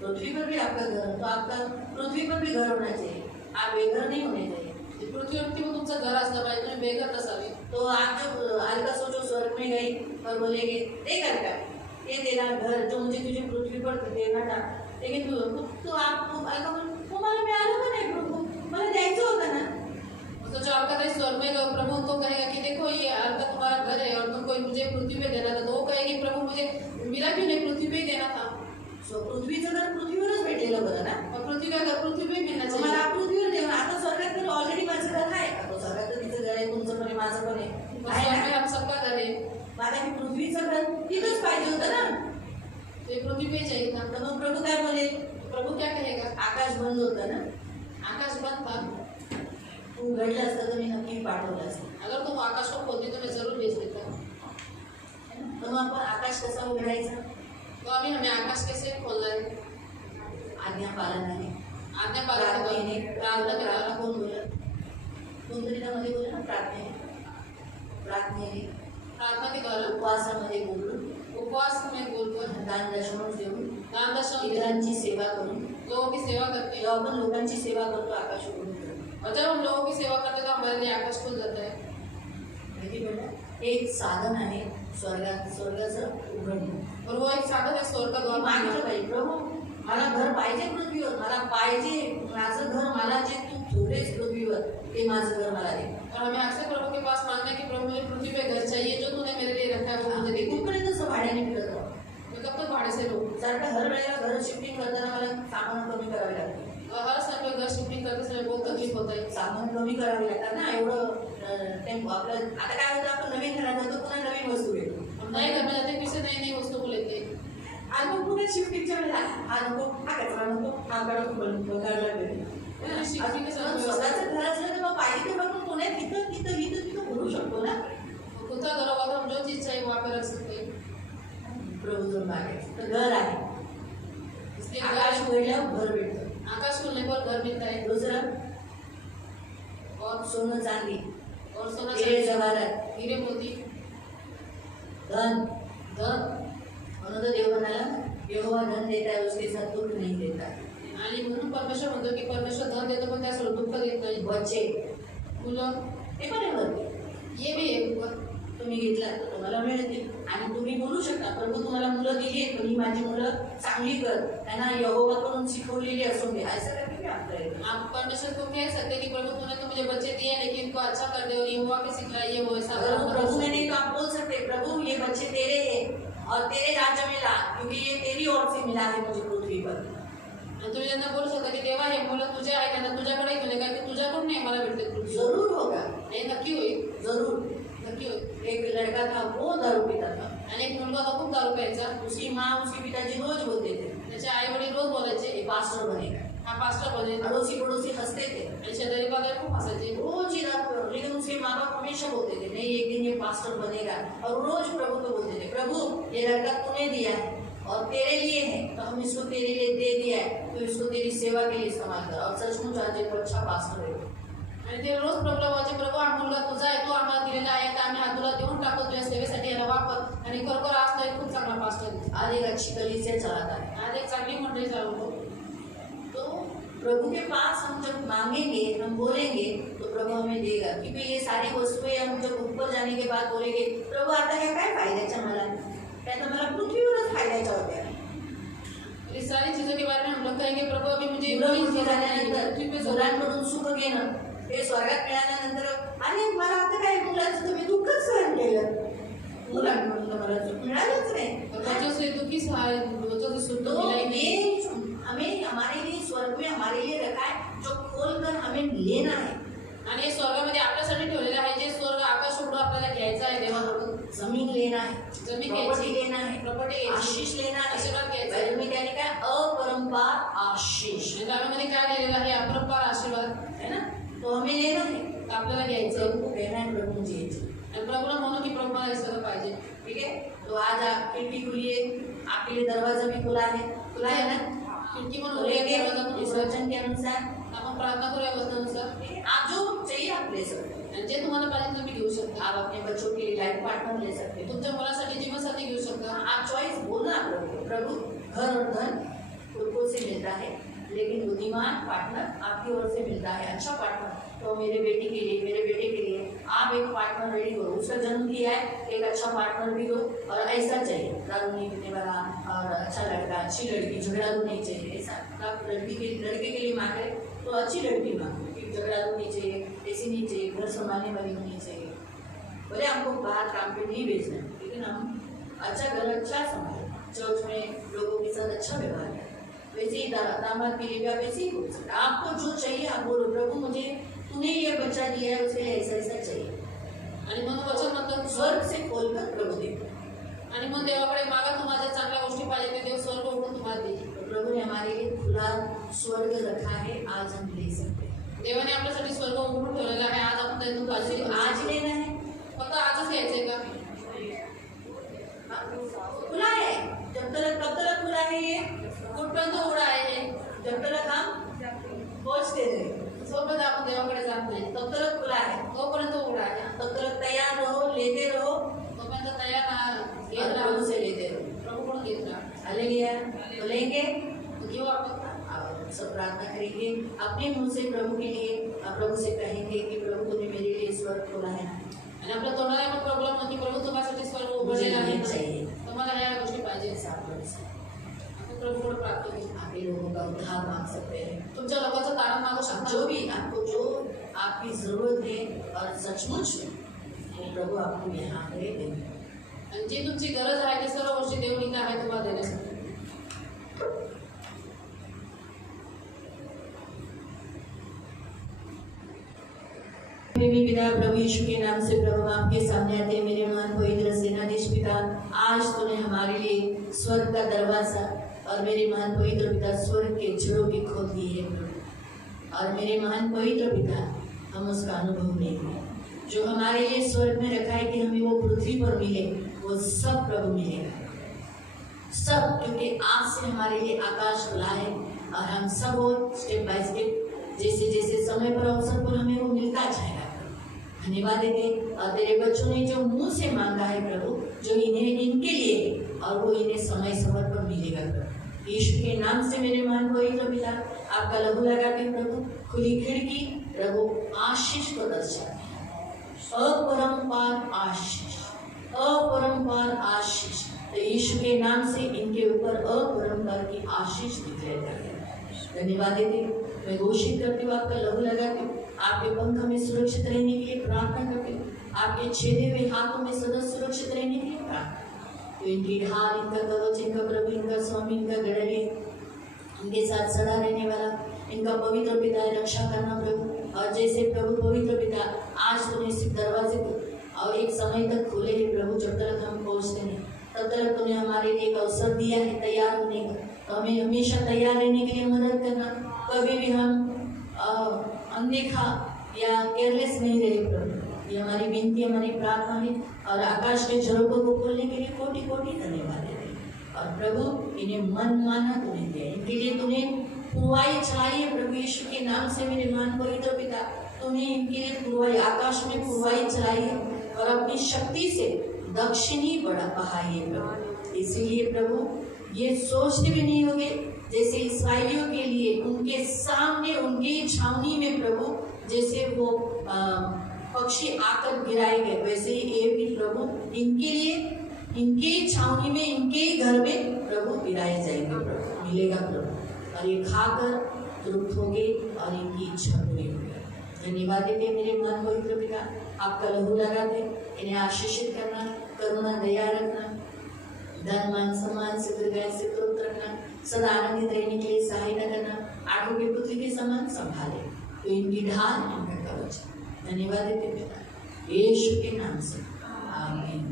पृथ्वी पर भी आपका घर, तो आपका पृथ्वी पर भी घर होना चाहिए, आप बेघर नहीं होने चाहिए। पृथ्वीवरती पण तुमचं घर असलं पाहिजे, तुम्ही बेघर नसावे। तो आप जब अलका सोचो स्वर्ग में गई और बोलेंगे देख अलका ये तेरा घर जो मुझे तुझे पृथ्वी पर देना था, लेकिन तू आप अलका तुम्हाला मिळालं का नाही प्रभू, मला द्यायचं होतं ना। तो जो आपका स्वर्ग में प्रभु तो कहेगा कि देखो ये आपका तुम्हारा घर है और तुमको मुझे पृथ्वी पे देना था, तो वो कहेगी माझं पण आहे स्वर्ग आहे में ना? हम सबका घर है, मला हे पृथ्वीचं घर तिथंच पाहिजे होतं ना. तो ये पृथ्वी पे चाहिए था. तर मग प्रभू काय बोले, प्रभु क्या कहेगा? आकाश बंद होतं ना, आकाश बंद था. तू उघडलं असतं तर मी नक्की पाठवलं असतं. अगर तुम आकाश को खोलते तो मैं जरूर भेज देता. तर मग आपण आकाश कसा उघडायचा? तो अभी हमें आकाश कैसे खोलना है? आज्ञा पालन आहे, आज्ञा पालन प्रार्थनेने. प्रार्थना प्रार्थना करायला. कोण बोलत? कोणतरी त्यामध्ये बोललं ना, प्रार्थनेने प्रार्थना के द्वारा, उपवासामध्ये बोलून, उपवास में बोलकर, दान दशमून देऊन, दान दशम इतरांची सेवा करून, लोगों की सेवा करते हैं. जेव्हा आपण लोकांची सेवा करतो आकाश उघडून येतं. और जब हम लोगों की सेवा करते हैं तो हमारे लिए आकाश खुल जाता है. माहिती पडलं? हे एक साधन आहे स्वर्गाचं उघडणं. और वो एक साधन है स्वर्ग का द्वार मागितलं मांगना. पाहिजे, प्रभू मला घर पाहिजे पृथ्वीवर, मला पाहिजे माझं घर, मला जे तू ठेवलेस पृथ्वीवर ते माझं घर मला दे. और हमें अक्सर प्रभु के पास मांगना कि प्रभु मुझे पृथ्वी पे घर चाहिए, जो तूने मेरे लिए रखा है वो मुझे दे दे. कुठपर्यंत असं भाड्याने फिरत राहू? मैं कब तक भाड़े से रहूं? सारखं हर वेळेला घर शिफ्टिंग करताना मला सामान कमी करावे लागते. और हर समय घर शिफ्टिंग करते समय बहुत तकलीफ होता है. सामान कमी करावे लागतात ना, एवढं टेम्पो आपलं. आता काय होतं, आपण नवीन घरात जातो, पुन्हा नवीन वस्तू घेतो. हम नए घर में जाते हैं, फिर से नई नई वस्तू को लेते हैं. आज मग पुन्हा शिफ्टिंगच्या वेळेला हा नको, हा कचरा नको, हा कडक बघायला भेटेल. शिफ्टिंग के समय स्वतःचं घर असलं तर मग पाहिजे तेवढं आपण पुण्यात तिथं भरू शकतो ना. खुद का घर होगा तो हम जो चीज चाहिए वहाँ पे रख सकते हैं. प्रभू जर मागायचं तर घर आहे, इसलिए आकाश उघडल्यावर घर भेटतं. आकाश खुलने पर घर मिलता है. दुसरं और सोनं चांदी, और सोना हिरे जवाहरात, हीरे मोती, धन. धन. म्हणून तर देव म्हणाला यहोवा धन देता है उसके साथ दुःख नहीं देता. आणि म्हणून परमेश्वर म्हणतो की परमेश्वर धन देतो पण त्यासोबत दुःख देत नाही. बच्चे मुलं ते पण आहे वरती. ये भी है ऊपर. तुम्ही घेतला तर तुम्हाला मिळतील. आणि तुम्ही बोलू शकता, प्रभू तुम्हाला मुलं दिली आहेत, तुम्ही माझी मुलं चांगली कर, त्यांना यहोवाकडून शिकवलेली असून दे. असं करते मी आपल्याला. आप परमेश्वर को कह सकते हैं कि प्रभु तूने तो मुझे बच्चे दिए लेकिन इनको अच्छा कर दे और ये हुआ के सिखलाइए वो ऐसा अगर वो करो. प्रभु ने नहीं तो आप बोल सकते प्रभु ये बच्चे तेरे हैं और तेरे राज्य में ला, क्योंकि ये तेरी ओर से मिला है मुझे पृथ्वी पर. आणि तुम्ही त्यांना बोलू शकता की देवा हे मुलं तुझे आहे, त्यांना तुझ्याकडे घेऊन काय की तुझ्याकडून नाही मला भेटते पृथ्वी. जरूर होगा, हे नक्की होईल. जरूर. नक्की होईल. एक लड़का था वो दारू पीता था, आणि एक मुलगा तो खूप दारू प्यायचा. उसकी माँ उसके पिताजी रोज बोलते थे त्याचे आई वडील रोज बोलायचे ये पास्टर बनेगा. हा पास्टर बनेल. अड़ोसी पड़ोसी हंसते थे, आणि शेजारी पाजारी खूप हसायचे. रोज ही रात को, लेकिन उसके माँ बाप हमेशा बोलते थे नहीं एक दिन ये पास्टर बनेगा. और रोज प्रभु को बोलते थे प्रभु ये लड़का तूने दिया है और तेरे लिए है, तो हम इसको तेरे लिए दे दिया है, तो इसको तेरी सेवा के लिए इस्तेमाल कर. और सचमुच आज एक अच्छा पास्टर है. आणि ते रोज प्रभूला बोलायचे प्रभू हा मुलगा तुझा आहे, तो आम्हाला दिलेला आहे, तर आम्ही हा तुला देऊन टाकतो तुझ्या सेवेसाठी याला वापर. आणि खरोखर आज तो एक खूप चांगला पास्टर. आज एक अच्छी कलीसिया चलाता है. आज एक चांगली मंडळी चालवतो. तो प्रभु के पास हम जब मांगेंगे, हम बोलेंगे तो प्रभु हमें देगा. क्योंकि ये सारी वस्तुएं हम जब ऊपर जाने के बाद बोलेंगे प्रभु आता हे काय फायद्याच्या मला, त्या तर मला पृथ्वीवरच फायद्याच्या होत्या. इस सारी चीजों के बारे में हम लोग कहेंगे प्रभु अभी मुझे मुलं कोई मोठी चीज झाल्यानंतर पृथ्वी पे जो मुलांकडून सुख घेणं, ते स्वर्गात मिळाल्यानंतर अरे मला आता काय मुलाचं तुम्ही दुःखच सहन केलं, मुलांकडून तर मला सुख मिळालंच नाही. बच्चों से दुखी सहाय बच्चों से सुख तो मिलाई नहीं. ये हमें हमारे लिए स्वर्ग में हमारे लिए रखा है, जो खोल कर हमें लेना है. आणि हे स्वर्गामध्ये आपल्यासाठी ठेवलेलं आहे, जे स्वर्ग आकाश उघडून आपल्याला घ्यायचं आहे देवाकडून. जमीन लेना है, जमीन प्रॉपर्टी घ्यायची, लेना है, प्रॉपर्टी आशीष लेना है. आशीर्वाद घ्यायचा बाइबल आहे. में क्या लिखा है? अपरंपार आशीष, बायबलमध्ये काय लिहिलेलं आहे? अपरंपार आशीर्वाद है ना. तो हमें लेना है. तर आपल्याला घ्यायचं. प्रभु को कहना है प्रभु मुझे ये चाहिए. आणि प्रभूला म्हणू की प्रभू मला हे सगळं पाहिजे. ठीक है. तो आज आप खिड़की खुलिए, आपके लिए दरवाजा भी खुला है ना. खिडकी पण तो उघडी आहे, लेके दरवाजा पण इस उघडा आहे. वचन के अनुसार आपण प्रार्थना करूया वचनानुसार. आप जो चाहिए आप ले सकते हैं. आणि जे तुम्हाला पाहिजे तुम्ही घेऊ शकता. आप अपने बच्चों के लिए लाइफ पार्टनर ले सकते हैं. तुमच्या मुलासाठी जीवनसाथी घेऊ शकता. आप चॉइस बोलना प्रभु घर और धन खुद से मिलता है, लेकिन बुद्धिमान पार्टनर आपकी ओर से मिलता है, अच्छा पार्टनर. तो मेरे बेटी के लिए, मेरे बेटे के लिए आप एक पार्टनर रेडी करो. उसका जन्म दिया है, एक अच्छा पार्टनर भी दो. और ऐसा चाहिए दारू नहीं पीने वाला और अच्छा लड़का, अच्छी लड़की, झगड़ालू नहीं चाहिए. ऐसा आप लड़के के लिए मांगे तो अच्छी लड़की मांगो, झगड़ालू नहीं चाहिए, ऐसी नहीं चाहिए, घर संभालने वाली होनी चाहिए. भले हमको बाहर काम पे नहीं भेजना है, लेकिन हम अच्छा घर अच्छा संभालें, चर्च में लोगों के साथ अच्छा व्यवहार करें. वैसे ही दामाद के लिए भी आप ऐसे ही बोल सकते. आपको जो चाहिए आप बोलो प्रभु मुझे तूने ये बच्चा दिया है उसके लिए ऐसा ऐसा चाहिए. स्वर्ग से खोलकर प्रभु देगा। आणि मग देवाकडे मागा, तुम्हाला ज्या चांगल्या गोष्टी पाहिजे ते देव स्वर्ग उघडून तुम्हाला देईल. तो प्रभु ने हमारे लिए खुला स्वर्ग रखा है, आज हम ले सकते हैं। देवाने आपल्यासाठी स्वर्ग उघडून ठेवलेला आहे, आज आपण त्यातून काळजी सिर्फ आज लेना है, फक्त आजच घ्यायचंय का? खुला है। जब तक कब तक खुला है ये? कुठपर्यंत उघडा आहे हे? जब तक हम पहुंचते रहे, जोपर्यंत आपण देवाकडे जात नाही तब तक खुला है। तोपर्यंत उघडा आहे. तब तक तैयार रहो, लेते रहो तोपर्यंत तयार राहा, घेत और राहा, प्रभु से लेते रहो। प्रभू कडून घेत राहा. हालेलुया। तो लेंगे, तो घेऊ आपण. आप सब प्रार्थना करेंगे अपने मुंह से प्रभु के लिए। आप प्रभु से कहेंगे कि प्रभु तूने मेरे लिए स्वर्ग खोला है, आणि आपल्या तोंडाला आपण प्रॉब्लेम होती, प्रभू तुम्हासाठी स्वर्ग उघडलेला आहे, तुम्हाला ह्या गोष्टी पाहिजे. आपण प्रभूकडे प्रार्थना करू. आप ये लोगों का उद्धार मांग सकते हैं। तुमच्या लोकांचं तारण मागू शकता. जो भी आपको जो आपकी जरूरत है और सचमुच वो प्रभु आपको यहाँ पे देंगे। आणि जी तुमची गरज आहे ते सर्व गोष्टी देव इथे आहे तुम्हाला देण्यासाठी. प्रेमी पिता प्रभु यीशु के नाम से प्रभु आपके सामने आते हैं मेरे महान पवित्र सेनाधीश पिता। आज तूने हमारे लिए स्वर्ग का दरवाजा और मेरे महान पवित्र पिता स्वर्ग के छड़ों की खोल दी है प्रभु। और मेरे महान पवित्र पिता हम उसका अनुभव नहीं किया जो हमारे लिए स्वर्ग में रखा है कि हमें वो पृथ्वी पर मिले, वो सब प्रभु मिलेगा सब, क्योंकि आज से हमारे लिए आकाश खुला है और हम सब वो स्टेप बाय स्टेप जैसे जैसे समय पर अवसर पर हमें वो मिलता जाएगा। धन्यवाद देते और तेरे बच्चों ने जो मुंह से मांगा है प्रभु, जो इन्हें इनके लिए और वो इन्हें समय समय पर मिलेगा प्रभु। यीशु के नाम से मेरे महान पवित्र पिता आपका लहू लगाते प्रभु, खुली खिड़की प्रभु आशीष को दर्शाते हैं, अपरंपार आशीष, अपरंपार आशीष। तो यीशु के नाम से इनके ऊपर अपरंपार की आशीष डिक्लेयर करते हैं। धन्यवाद देते मैं घोषित करती हूँ, आपका लहू लगाती हूँ, आपके पंख में सुरक्षित रहने के लिए प्रार्थना करती हूँ, आपके छेदे हुए हाथों में सदा सुरक्षित रहने के लिए प्रार्थना। तो इनकी ढाल, इनका कवच, इनका प्रभु, इनका स्वामी, इनका गड़रिया, इनके साथ सदा रहने वाला इनका पवित्र पिता रक्षा करना प्रभु। और जैसे प्रभु पवित्र पिता आज तूने सिर्फ दरवाजे को और एक समय तक खोले हैं प्रभु, जब तक हम पहुँचते नहीं तब तक तूने हमारे लिए एक अवसर दिया है तैयार होने का, तो हमें हमेशा तैयार रहने के लिए मदद करना। कभी भी हम अनदेखा या केयरलेस नहीं रहे प्रभु। ये हमारी विनती, हमारी प्रार्थना है और आकाश के झरोकों को खोलने के लिए कोटि कोटि धन्यवाद देते हैं। और प्रभु इन्हें मन माना तूने दिया, इनके लिए तूने पुरवाई चलाई है प्रभु यीशु के नाम से मेरे महान पवित्र पिता, तूने इनके लिए पुरवाई, आकाश में पुरवाई चलाई है और अपनी शक्ति से दक्षिणी बड़ा बहाई है प्रभु। इसीलिए प्रभु ये सोचते भी नहीं होंगे जैसे इस्राएलियों के लिए उनके सामने उनकी छावनी में प्रभु जैसे वो पक्षी आकर गिराए गए, वैसे ही ये भी प्रभु इनके लिए इनके छावनी में इनके घर में प्रभु गिराए जाएंगे प्रभु, मिलेगा प्रभु। और ये खाकर तृप्त होंगे और इनकी इच्छा पूरी होगी। धन्यवाद देते मेरे महान पवित्र पिता, आपका लहू लगाते इन्हें आशीषित करना, करुणा दया रखना, धन मान सम्मान से दीर्घायु से तृप्त रखना, सदा आनंदित रहने के लिए सहायता करना, आठों के पुत्र के समान संभाले। तो इनकी ढाल, इनका कवच। धन्यवाद देते पिता यीशु के नाम से, आमीन।